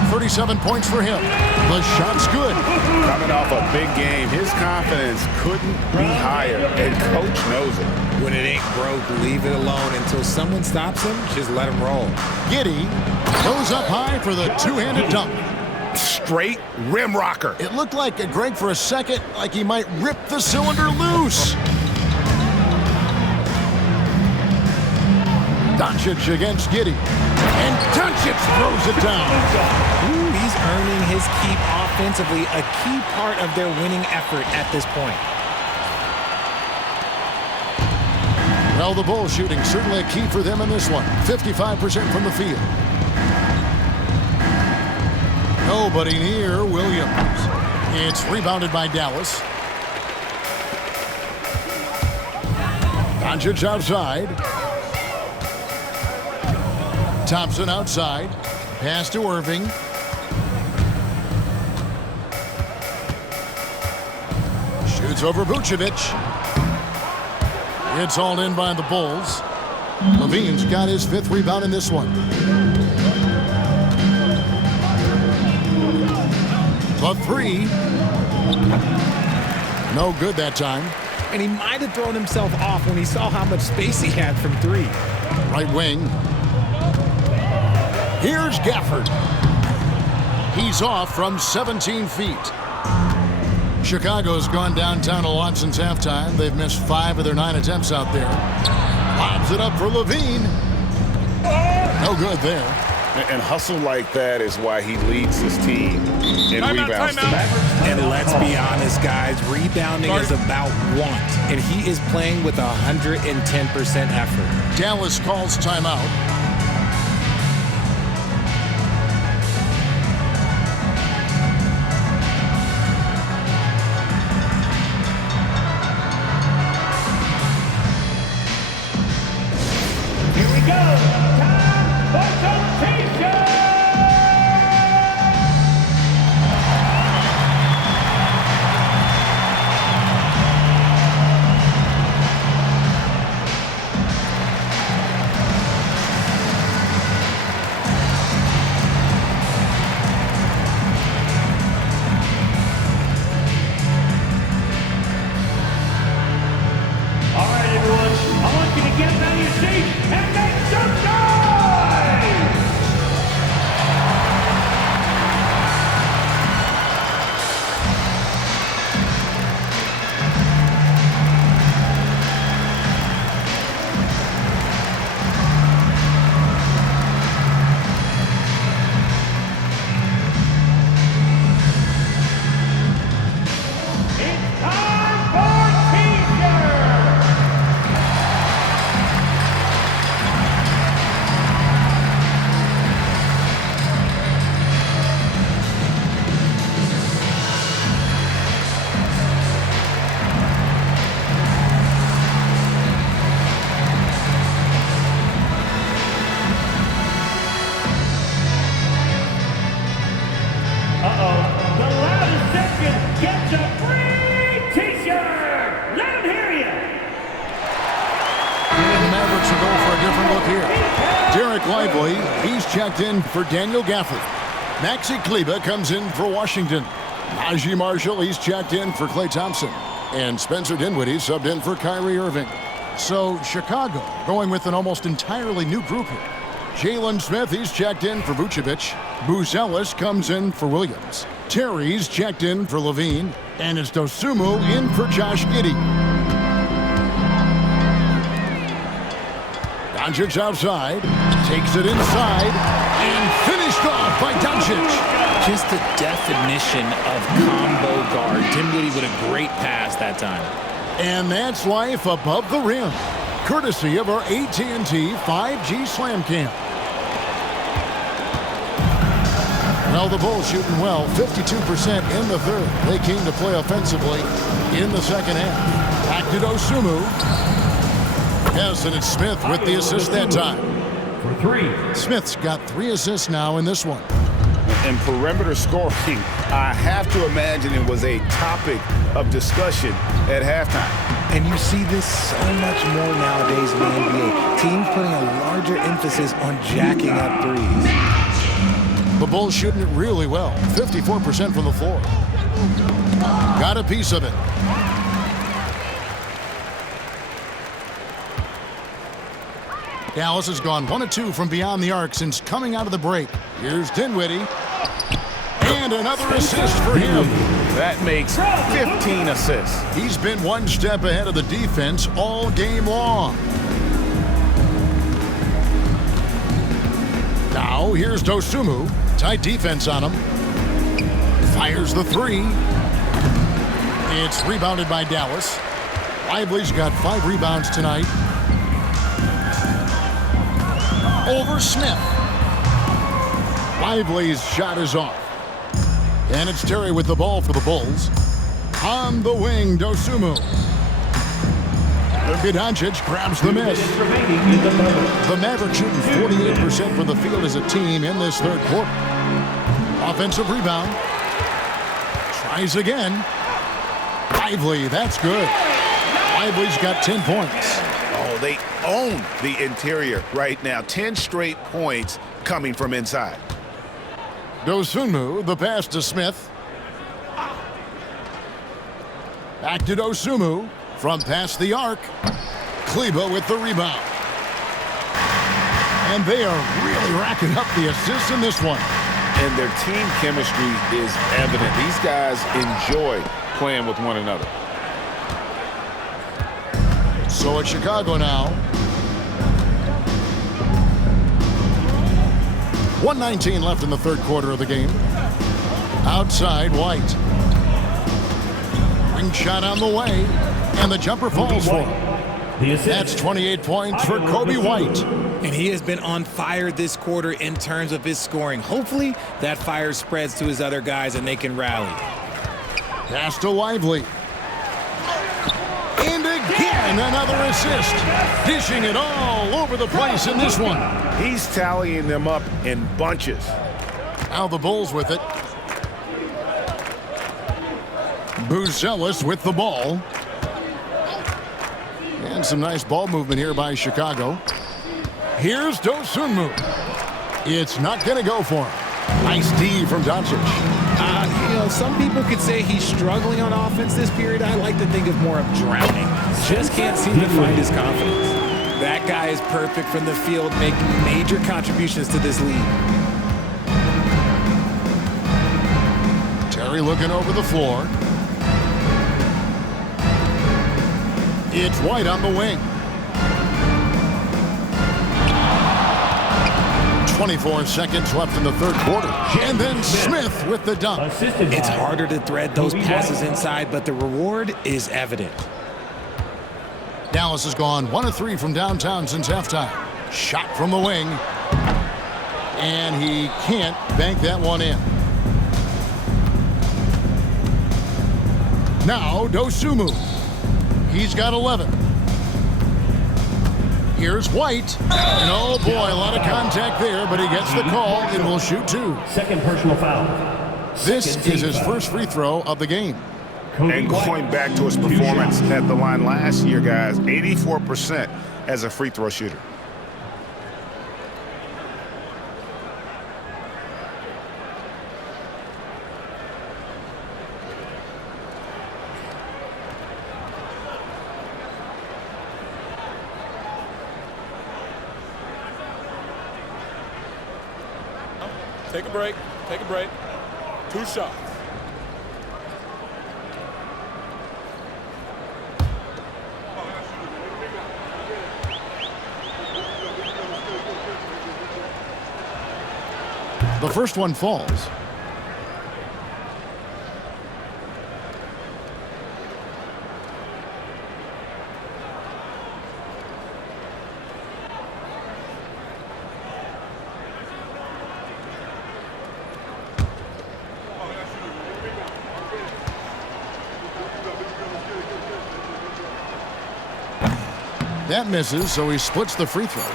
37 points for him. The shot's good. Coming off a big game, his confidence couldn't be higher, and coach knows it. When it ain't broke, leave it alone until someone stops him. Just let him roll. Giddey goes up high for the two-handed dunk. Straight rim rocker. It looked like Greg for a second, like he might rip the cylinder loose. Doncic against Giddey. And Doncic throws it down. Ooh, he's earning his keep offensively, a key part of their winning effort at this point. Well, the Bulls shooting certainly a key for them in this one. 55% from the field. Nobody near Williams. It's rebounded by Dallas. Doncic outside. Thompson outside. Pass to Irving. Shoots over Vucevic. It's hauled in by the Bulls. LaVine's got his 5th rebound in this one. The three. No good that time. And he might have thrown himself off when he saw how much space he had from 3. Right wing. Here's Gafford. He's off from 17 feet. Chicago's gone downtown a lot since halftime. They've missed 5 of their 9 attempts out there. Lobs it up for LaVine. No good there. And hustle like that is why he leads his team in rebounds tonight. And let's be honest, guys, rebounding is about want, and he is playing with 110% effort. Dallas calls timeout. Here we go. Time for rotation. All right, everyone. I want you to get out of your seat and make some noise! It's time for T-shirt! Uh-oh. The loudest section gets a free T-shirt! Let them hear you! And the Mavericks will go for a different look here. Derek Lively, he's checked in for Daniel Gafford. Maxi Kleber comes in for Washington. Najee Marshall, he's checked in for Klay Thompson. And Spencer Dinwiddie subbed in for Kyrie Irving. So Chicago going with an almost entirely new group here. Jalen Smith, he's checked in for Vucevic. Buzelis comes in for Williams. Terry's checked in for LaVine. And it's Dosunmu in for Josh Giddey. Doncic outside, takes it inside, and finished off by Doncic. Just the definition of combo guard. Dinwiddie with a great pass that time. And that's life above the rim, courtesy of our AT&T 5G Slam Cam. Well, the Bulls shooting well, 52% in the third. They came to play offensively in the second half. Back to Dosunmu. Yes, and it's Smith with the assist that time. For three. Smith's got 3 assists now in this one. And perimeter scoring, I have to imagine it was a topic of discussion at halftime. And you see this so much more nowadays in the NBA. Teams putting a larger emphasis on jacking up threes. The Bulls shooting it really well, 54% from the floor. Got a piece of it. Dallas has gone 1 of 2 from beyond the arc since coming out of the break. Here's Dinwiddie. And another assist for him. That makes 15 assists. He's been one step ahead of the defense all game long. Now here's Dosunmu. Tight defense on him. Fires the 3. It's rebounded by Dallas. Lively's got 5 rebounds tonight. Over Smith. Lively's shot is off. And it's Terry with the ball for the Bulls. On the wing, Dosunmu. Doncic grabs the miss. The Mavericks shooting 48% from the field as a team in this third quarter. Offensive rebound. Tries again. Lively, that's good. Lively's got 10 points. Oh, they own the interior right now. 10 straight points coming from inside. Dosunmu, the pass to Smith. Back to Dosunmu from past the arc. Kleber with the rebound. And they are really racking up the assists in this one. And their team chemistry is evident. These guys enjoy playing with one another. So it's Chicago now. 1:19 left in the third quarter of the game. Outside, White. Ring shot on the way, and the jumper falls for him. That's 28 points for Kobe White. And he has been on fire this quarter in terms of his scoring. Hopefully, that fire spreads to his other guys and they can rally. Pass to Lively. And again, another assist. Dishing it all over the place in this one. He's tallying them up in bunches. Now the Bulls with it. Buzelis with the ball. And some nice ball movement here by Chicago. Here's Dosunmu. It's not going to go for him. Nice D from Doncic. Some people could say he's struggling on offense this period. I like to think of more of drowning. Just can't seem to find his confidence. That guy is perfect from the field, making major contributions to this league. Terry looking over the floor. It's White on the wing. 24 seconds left in the third quarter. And then Smith with the dunk. It's harder to thread those passes inside, but the reward is evident. Dallas has gone 1 of 3 from downtown since halftime. Shot from the wing. And he can't bank that one in. Now Dosunmu. He's got 11. Here's White. And oh boy, a lot of contact there, but he gets the call and will shoot 2. Second personal foul. This is his first free throw of the game. And going back to his performance at the line last year, guys, 84% as a free throw shooter. Take a break. Take a break. 2 shots. The first one falls. That misses, so he splits the free throws.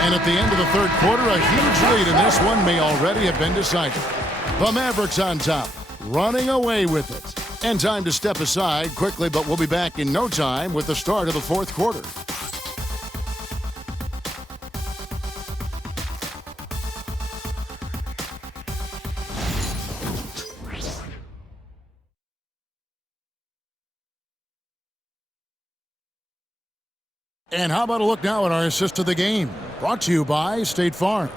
And at the end of the third quarter, a huge lead, and this one may already have been decided. The Mavericks on top, running away with it. And time to step aside quickly, but we'll be back in no time with the start of the fourth quarter. And how about a look now at our assist of the game? Brought to you by State Farm.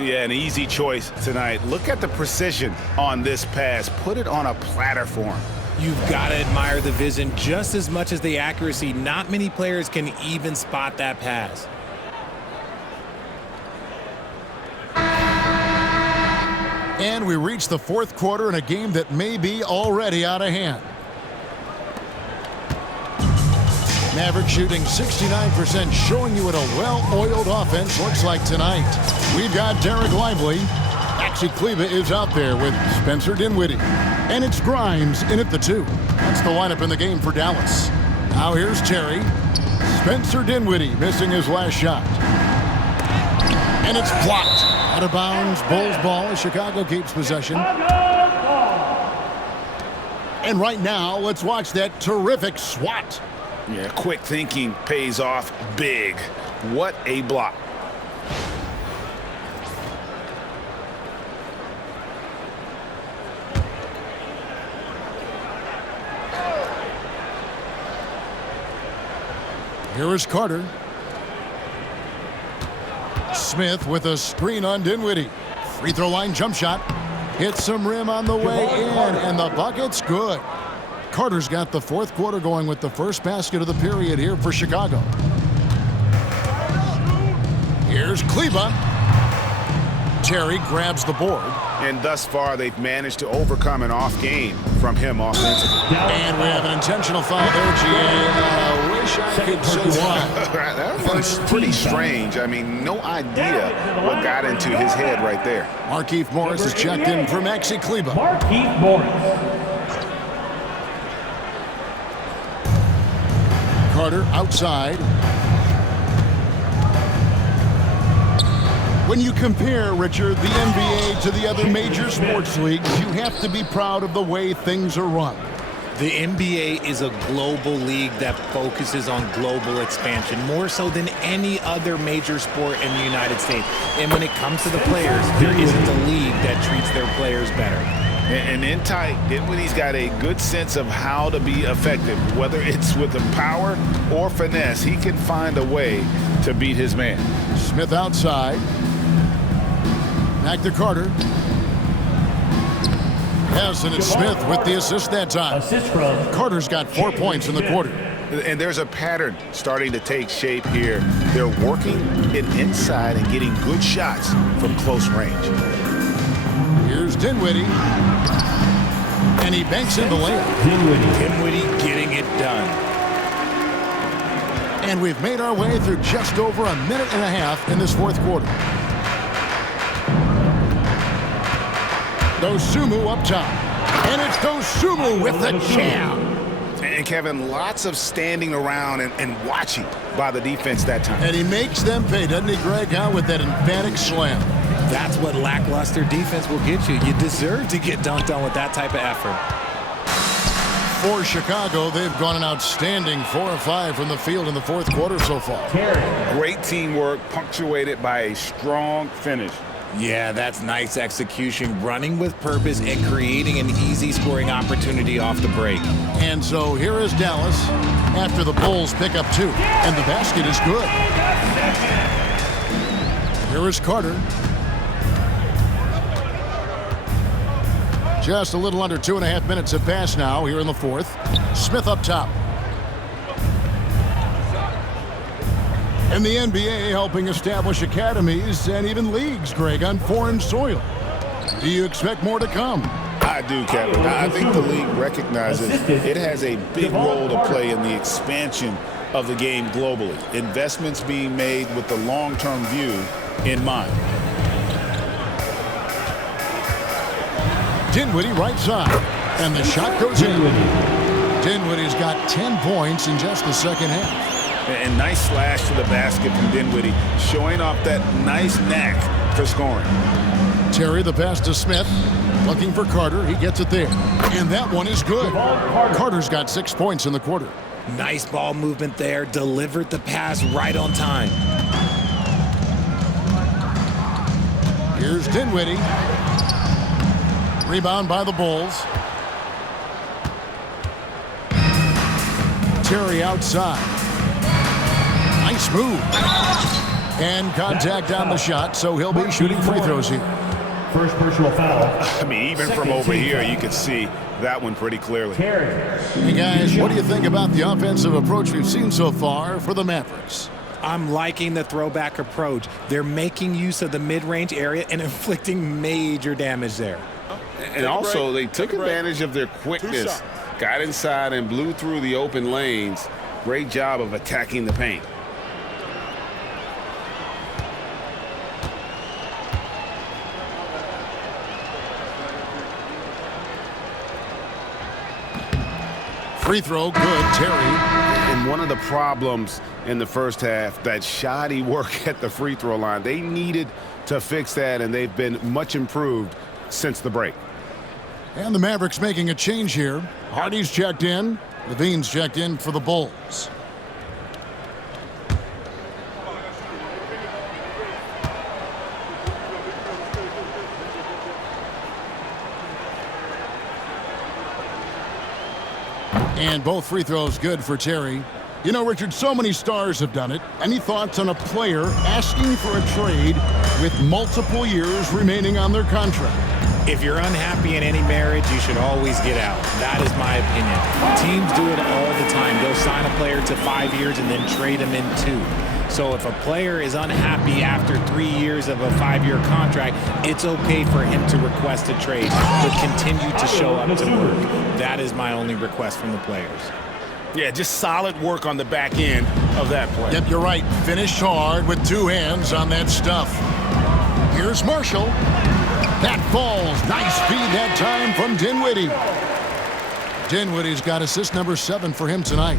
Yeah, an easy choice tonight. Look at the precision on this pass. Put it on a platter for him. You've got to admire the vision just as much as the accuracy. Not many players can even spot that pass. And we reach the fourth quarter in a game that may be already out of hand. Mavericks shooting 69%, showing you what a well-oiled offense looks like tonight. We've got Derek Lively. Maxi Kleba is out there with Spencer Dinwiddie. And it's Grimes in at the 2. That's the lineup in the game for Dallas. Now here's Terry. Spencer Dinwiddie missing his last shot. And it's blocked. Out of bounds, Bulls ball as Chicago keeps possession. And right now, let's watch that terrific swat. Yeah, quick thinking pays off big. What a block. Here is Carter. Smith with a screen on Dinwiddie. Free throw line jump shot. Hits some rim on the way in, and the bucket's good. Carter's got the fourth quarter going with the first basket of the period here for Chicago. Here's Klay. Terry grabs the board. And thus far, they've managed to overcome an off game from him offensively. And we have an intentional foul there, GA. Wish I could say why. That was pretty strange. I mean, no idea what got into his head right there. Markieff Morris is checked in for Maxi Klay. Markieff Morris. Carter outside. When you compare, Richard, the NBA to the other major sports leagues, you have to be proud of the way things are run. The NBA is a global league that focuses on global expansion, more so than any other major sport in the United States. And when it comes to the players, there isn't a league that treats their players better. And in tight, Dinwiddie's got a good sense of how to be effective. Whether it's with the power or finesse, he can find a way to beat his man. Smith outside. Back to Carter. Hassan and Smith with the assist that time. Assist from Carter's got 4 points in the quarter. And there's a pattern starting to take shape here. They're working it inside and getting good shots from close range. Here's Dinwiddie. And he banks in the layup. Dinwiddie getting it done. And we've made our way through just over a minute and a half in this fourth quarter. Dosunmu up top. And it's Dosunmu with the jam. And Kevin, lots of standing around and watching by the defense that time. And he makes them pay, doesn't he, Greg, with that emphatic slam. That's what lackluster defense will get you. You deserve to get dunked on with that type of effort. For Chicago, they've gone an outstanding 4 of 5 from the field in the fourth quarter so far. Great teamwork punctuated by a strong finish. Yeah, that's nice execution, running with purpose and creating an easy scoring opportunity off the break. And so here is Dallas after the Bulls pick up 2. And the basket is good. Here is Carter. Just a little under 2.5 minutes have passed now here in the fourth. Smith up top. And the NBA helping establish academies and even leagues, Greg, on foreign soil. Do you expect more to come? I do, Kevin. I think the league recognizes it has a big role to play in the expansion of the game globally. Investments being made with the long-term view in mind. Dinwiddie right side. And the shot goes in. Dinwiddie's got 10 points in just the second half. And nice slash to the basket from Dinwiddie, showing off that nice knack for scoring. Terry the pass to Smith, looking for Carter. He gets it there. And that one is good. Carter's got 6 points in the quarter. Nice ball movement there. Delivered the pass right on time. Here's Dinwiddie. Rebound by the Bulls. Terry outside. Nice move. And contact on the shot, so he'll be shooting free throws here. First personal foul. I mean, even from over here, you can see that one pretty clearly. Hey, guys, what do you think about the offensive approach we've seen so far for the Mavericks? I'm liking the throwback approach. They're making use of the mid-range area and inflicting major damage there. And also, they took advantage of their quickness, got inside and blew through the open lanes. Great job of attacking the paint. Free throw, good, Terry. And one of the problems in the first half, that shoddy work at the free throw line. They needed to fix that, and they've been much improved since the break. And the Mavericks making a change here. Hardy's checked in. LaVine's checked in for the Bulls. And both free throws good for Terry. You know, Richard, so many stars have done it. Any thoughts on a player asking for a trade with multiple years remaining on their contract? If you're unhappy in any marriage, you should always get out. That is my opinion. Teams do it all the time. They'll sign a player to 5 years and then trade him in 2. So if a player is unhappy after 3 years of a 5-year contract, it's okay for him to request a trade, but continue to show up to work. That is my only request from the players. Yeah, just solid work on the back end of that play. Yep, you're right. Finished hard with 2 hands on that stuff. Here's Marshall. That falls. Nice feed that time from Dinwiddie. Dinwiddie's got assist number 7 for him tonight.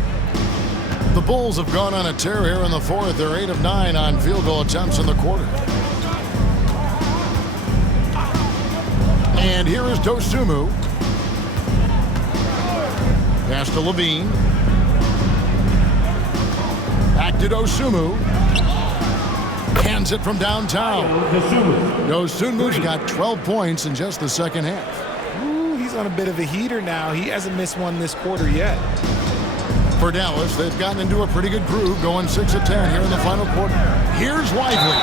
The Bulls have gone on a tear here in the fourth. They're 8 of 9 on field goal attempts in the quarter. And here is Dosunmu. Pass to LaVine. Back to Dosunmu. Hands it from downtown. Dosunmu's got 12 points in just the second half. Ooh, he's on a bit of a heater now. He hasn't missed one this quarter yet. For Dallas, they've gotten into a pretty good groove, going 6 of 10 here in the final quarter. Here's Lively.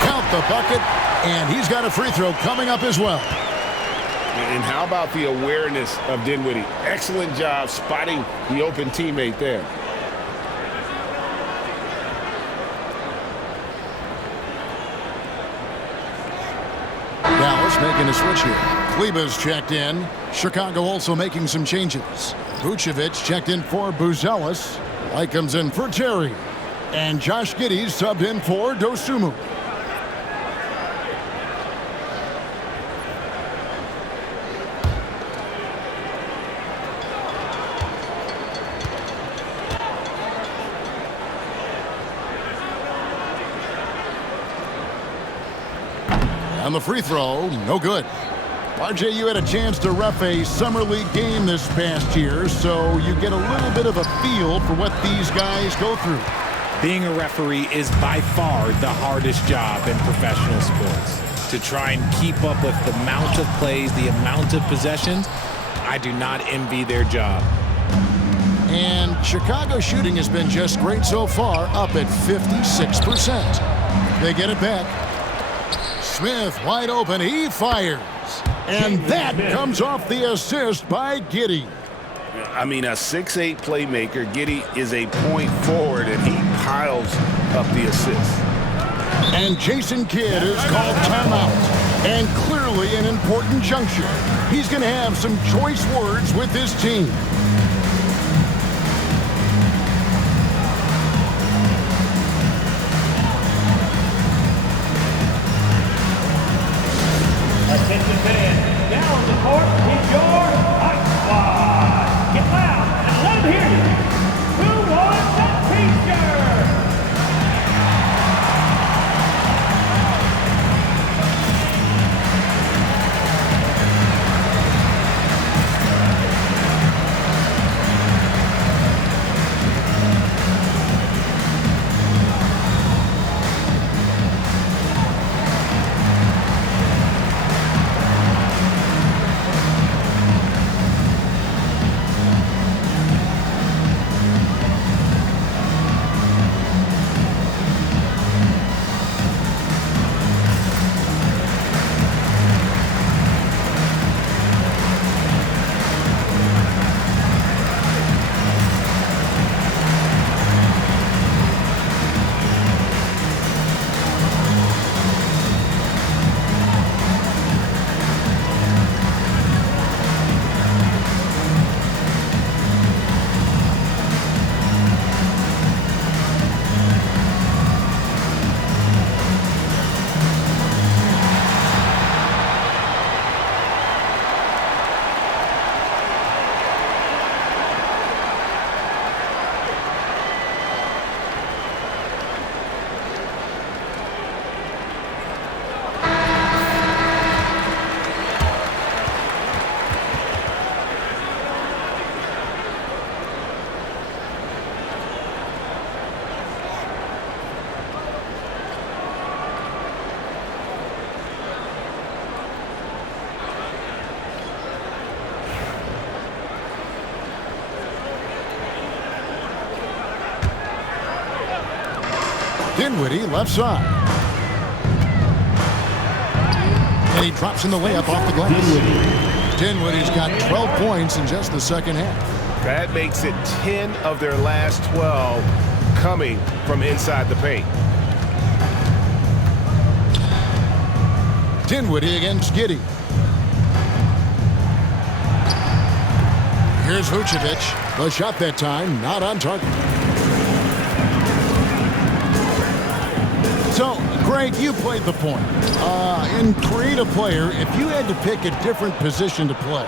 Count the bucket, and he's got a free throw coming up as well. And how about the awareness of Dinwiddie? Excellent job spotting the open teammate there. Dallas making a switch here. Kleber's checked in. Chicago also making some changes. Vucevic checked in for Buzelis. Light comes in for Terry. And Josh Giddey's subbed in for Dosunmu. On the free throw, no good. RJ, you had a chance to ref a Summer League game this past year, so you get a little bit of a feel for what these guys go through. Being a referee is by far the hardest job in professional sports. To try and keep up with the amount of plays, the amount of possessions, I do not envy their job. And Chicago shooting has been just great so far, up at 56%. They get it back. Smith wide open, he fires. And that comes off the assist by Giddey. I mean, a 6'8 playmaker. Giddey is a point forward, and he piles up the assist. And Jason Kidd is called timeout. And clearly an important juncture. He's going to have some choice words with his team. Attention fans, down the court is your Ice Squad. Get loud and let them hear you. Who wants a t-shirt? Dinwiddie left side. And he drops in the layup off the glass. Dinwiddie's got 12 points in just the second half. That makes it 10 of their last 12 coming from inside the paint. Dinwiddie against Giddey. Here's Vucevic. The shot that time, not on target. So, Greg, you played the point. In create a player, if you had to pick a different position to play,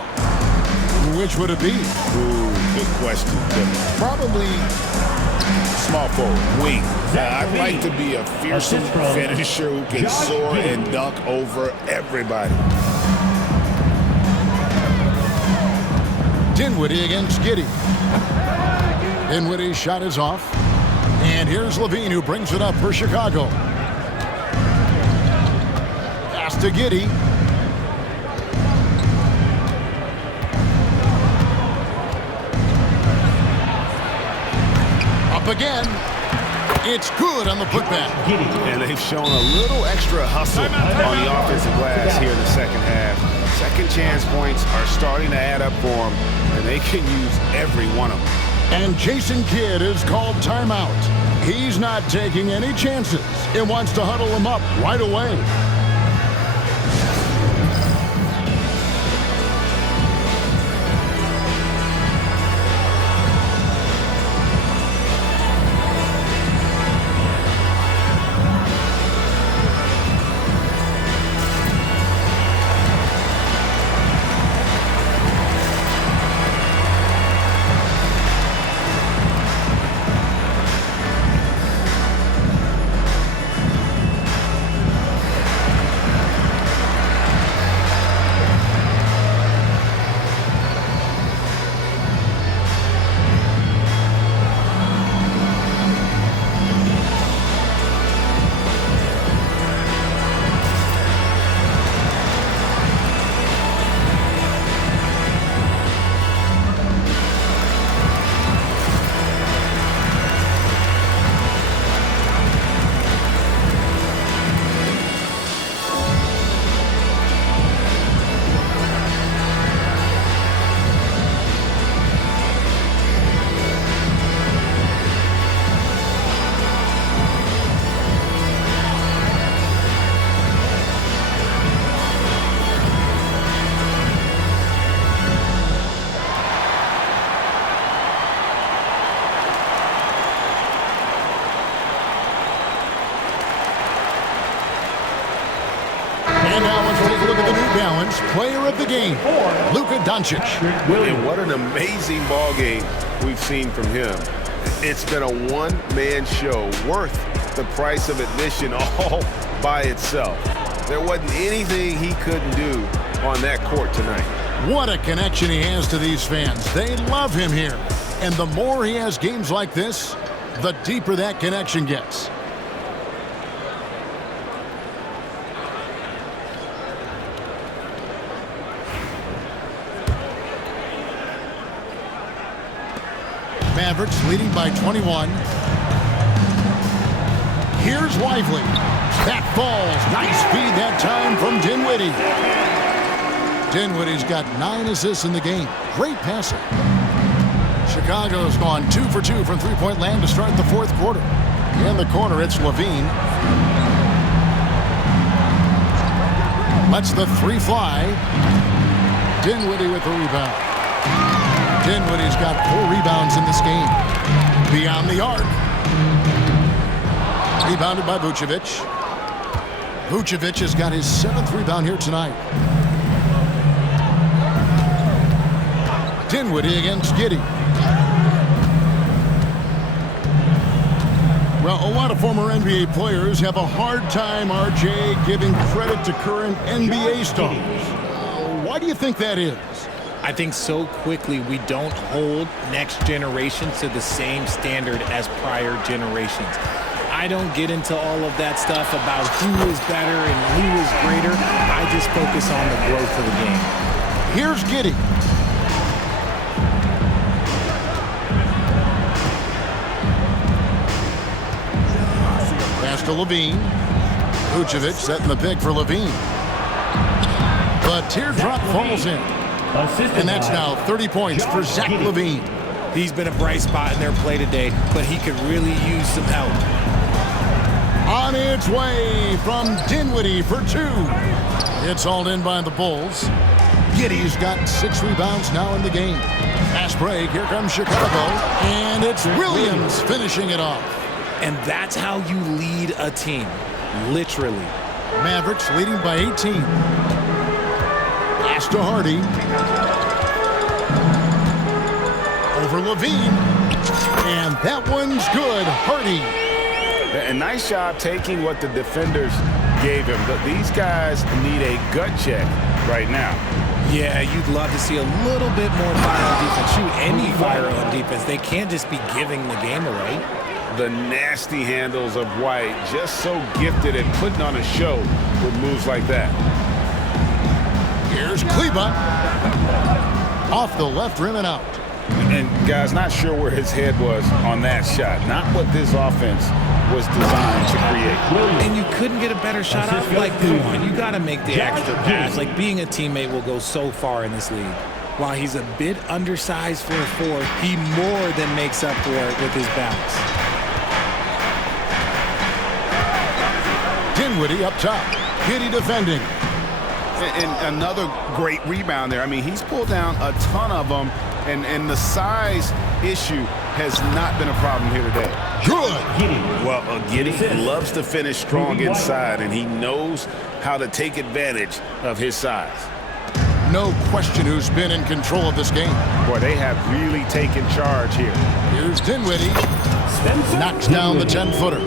which would it be? Ooh, good question. Probably small forward, wing. I'd like to be a fearsome finisher who can soar and dunk over everybody. Dinwiddie against Giddey. Dinwiddie's shot is off. And here's LaVine, who brings it up for Chicago. Pass to Giddey. Up again. It's good on the putback. And they've shown a little extra hustle on the offensive glass here in the second half. Second chance points are starting to add up for them, and they can use every one of them. And Jason Kidd is called timeout. He's not taking any chances. He wants to huddle him up right away. And now let's take a look at the New Balance player of the game, Luka Doncic. And what an amazing ball game we've seen from him. It's been a one-man show worth the price of admission all by itself. There wasn't anything he couldn't do on that court tonight. What a connection he has to these fans. They love him here. And the more he has games like this, the deeper that connection gets. Mavericks leading by 21. Here's Lively. That falls. Nice feed that time from Dinwiddie. Dinwiddie's got 9 assists in the game. Great passing. Chicago's gone 2 for 2 from three-point land to start the fourth quarter. In the corner, it's LaVine. Lets the three fly. Dinwiddie with the rebound. Dinwiddie's got 4 rebounds in this game. Beyond the arc. Rebounded by Vucevic. Vucevic has got his 7th rebound here tonight. Dinwiddie against Giddey. Well, a lot of former NBA players have a hard time, RJ, giving credit to current NBA stars. Why do you think that is? I think so quickly we don't hold next generation to the same standard as prior generations. I don't get into all of that stuff about who is better and who is greater. I just focus on the growth of the game. Here's Giddey. Pass to LaVine. Vucevic setting the pick for LaVine. The teardrop falls in. And that's now 30 points for Zach LaVine. He's been a bright spot in their play today, but he could really use some help. On its way from Dinwiddie for 2. It's hauled in by the Bulls. Giddey's got 6 rebounds now in the game. Fast break. Here comes Chicago. And it's Williams finishing it off. And that's how you lead a team. Literally. Mavericks leading by 18. Pass to Hardy. Over LaVine. And that one's good. Hardy. A nice job taking what the defenders gave him. But these guys need a gut check right now. Yeah, you'd love to see a little bit more fire on defense. Shoot, any fire on defense. They can't just be giving the game away. The nasty handles of White, just so gifted at putting on a show with moves like that. Here's Klay. Off the left rim and out. And guys, not sure where his head was on that shot. Not what this offense was designed to create. And you couldn't get a better shot off. Like, come on, you got to make the extra pass. Like, being a teammate will go so far in this league. While he's a bit undersized for a 4, he more than makes up for it with his bounce. Dinwiddie up top. Giddey defending. And another great rebound there. I mean, he's pulled down a ton of them, and the size issue has not been a problem here today. Good. Well, Giddey loves to finish strong inside, and he knows how to take advantage of his size. No question who's been in control of this game. Boy, they have really taken charge here. Here's Dinwiddie. Knocks down the 10-footer.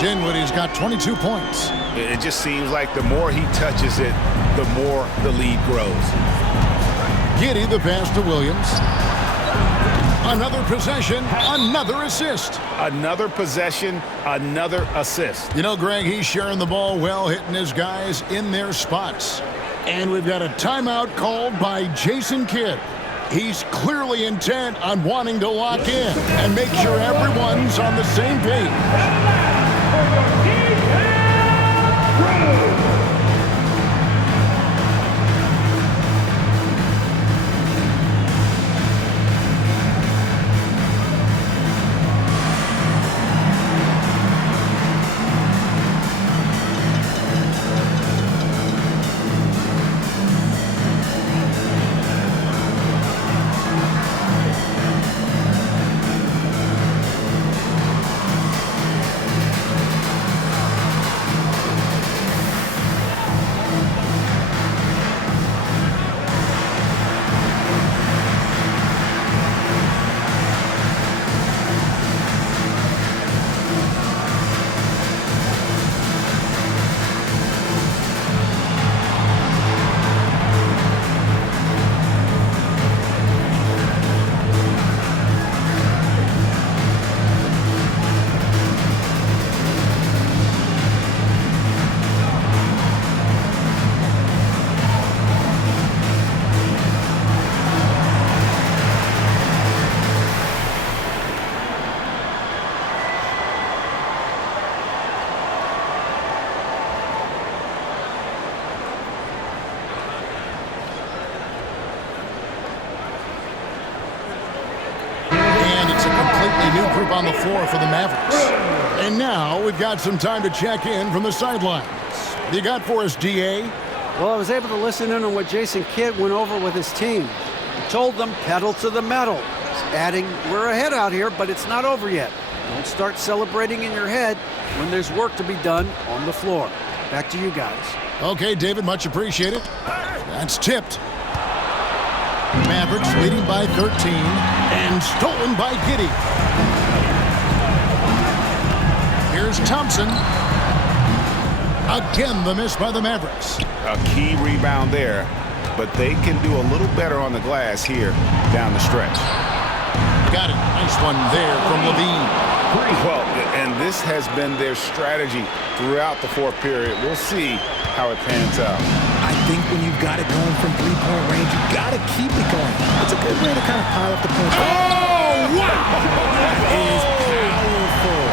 Dinwiddie's got 22 points. It just seems like the more he touches it, the more the lead grows. Giddey the pass to Williams. Another possession, another assist. Another possession, another assist. You know, Greg, he's sharing the ball well, hitting his guys in their spots. And we've got a timeout called by Jason Kidd. He's clearly intent on wanting to lock in and make sure everyone's on the same page. New group on the floor for the Mavericks. And now we've got some time to check in from the sidelines. What do you got for us, DA? Well, I was able to listen in on what Jason Kidd went over with his team. He told them pedal to the metal, adding, we're ahead out here, but it's not over yet. Don't start celebrating in your head when there's work to be done on the floor. Back to you guys. Okay, David, much appreciated. That's tipped. Mavericks leading by 13 and stolen by Giddey. Here's Thompson. Again, the miss by the Mavericks. A key rebound there, but they can do a little better on the glass here down the stretch. Got it. Nice one there from LaVine. Well, and this has been their strategy throughout the fourth period. We'll see how it pans out. I think when you've got it going from three-point range, you got to keep it going. It's a good way to kind of pile up the points. Oh, wow! That is powerful.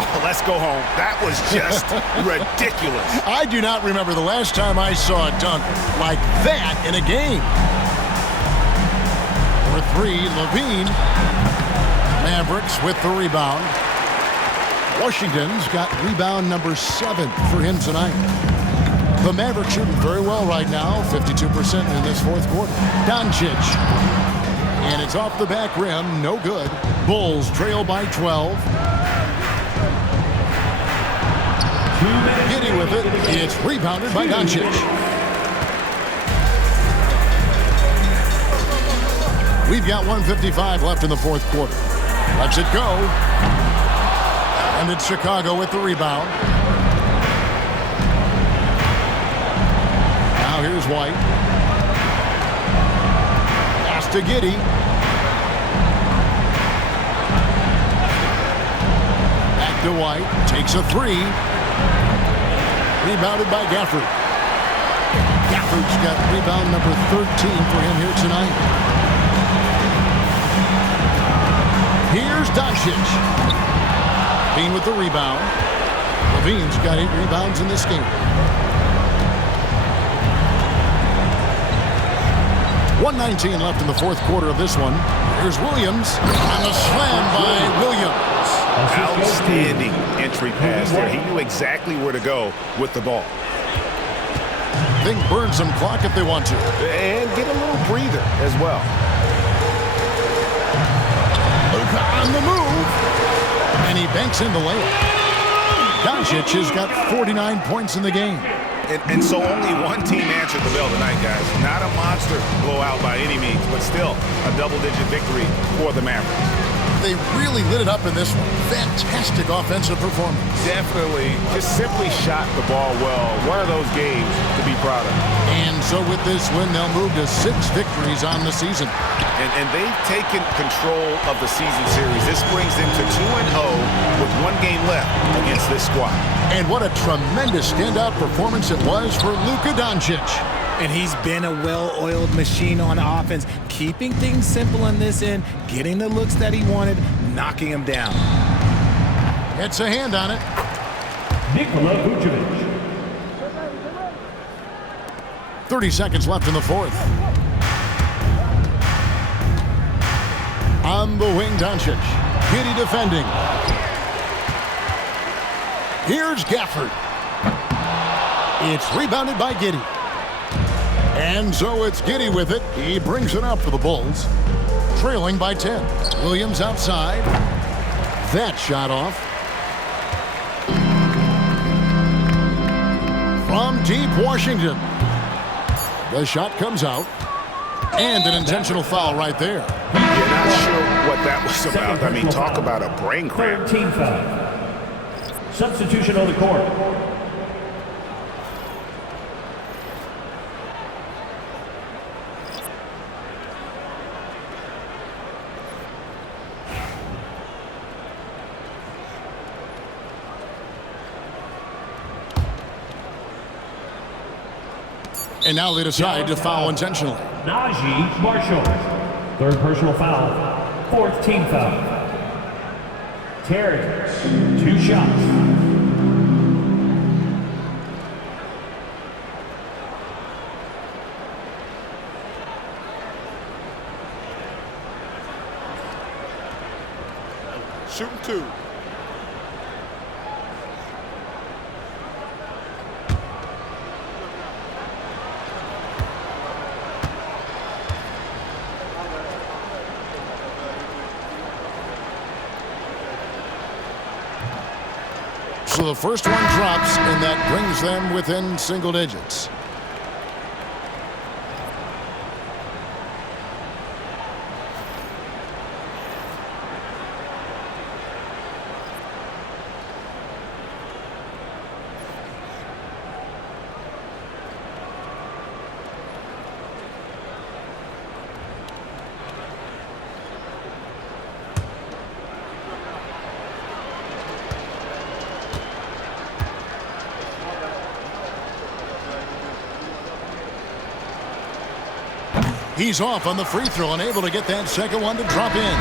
Oh, let's go home. That was just ridiculous. I do not remember the last time I saw a dunk like that in a game. For three, LaVine. Mavericks with the rebound. Washington's got rebound number 7 for him tonight. The Mavericks shooting very well right now, 52% in this fourth quarter. Doncic. And it's off the back rim, no good. Bulls trail by 12. Giddey with it. It's rebounded by Doncic. We've got 1:55 left in the fourth quarter. Lets it go. And it's Chicago with the rebound. Now here's White. Pass to Giddey. Back to White. Takes a three. Rebounded by Gafford. Gafford's got rebound number 13 for him here tonight. Here's Doncic. LaVine with the rebound. LaVine's got 8 rebounds in this game. 1:19 left in the fourth quarter of this one. Here's Williams. And a slam by Williams. Outstanding entry pass there. He knew exactly where to go with the ball. They can burn some clock if they want to. And get a little breather as well. Luka on the move. And he banks in the layup. Doncic has got 49 points in the game. And so only one team answered the bell tonight, guys. Not a monster blowout by any means, but still a double-digit victory for the Mavericks. They really lit it up in this one. Fantastic offensive performance. Definitely just simply shot the ball well. One of those games to be proud of. And so with this win, they'll move to 6 victories on the season. And they've taken control of the season series. This brings them to 2-0 with 1 game left against this squad. And what a tremendous standout performance it was for Luka Doncic. And he's been a well-oiled machine on offense, keeping things simple on this end, getting the looks that he wanted, knocking him down. Gets a hand on it. Nikola Vucevic. 30 seconds left in the fourth. On the wing, Doncic. Giddey defending. Here's Gafford. It's rebounded by Giddey. And so it's Giddey with it. He brings it up for the Bulls. Trailing by 10. Williams outside. That shot off. From deep Washington. The shot comes out. And an intentional foul right there. You're not sure what that was about. I mean, talk about a brain cramp. Team foul. Substitution on the court. And now they decide to foul intentionally. Najee Marshall. 3rd personal foul. 4th team foul. Terry, 2 shots. Shooting 2. So the first one drops, and that brings them within single digits. He's off on the free throw, unable to get that second one to drop in.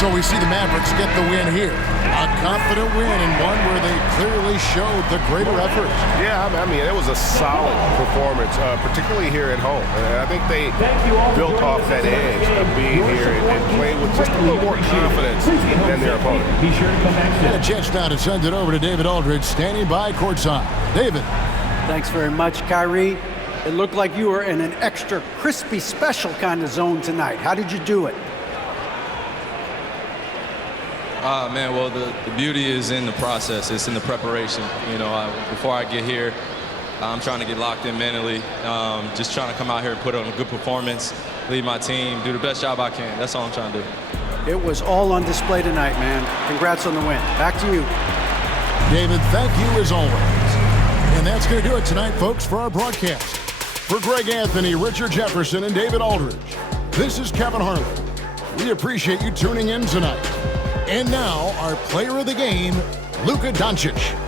So we see the Mavericks get the win here. A confident win and one where they clearly showed the greater effort. Yeah, I mean, it was a solid performance, particularly here at home. And I think they built off that edge of being here and played with just a little more confidence than their opponent. Be sure to come back And a chance now to send it over to David Aldridge, standing by courtside. David. Thanks very much, Kyrie. It looked like you were in an extra crispy special kind of zone tonight. How did you do it? Man, well, the beauty is in the process. It's in the preparation. You know, before I get here, I'm trying to get locked in mentally, just trying to come out here and put on a good performance, lead my team, do the best job I can. That's all I'm trying to do. It was all on display tonight, man. Congrats on the win. Back to you. David, thank you as always. And that's going to do it tonight, folks, for our broadcast. For Greg Anthony, Richard Jefferson, and David Aldridge, this is Kevin Harlan. We appreciate you tuning in tonight. And now, our player of the game, Luka Doncic.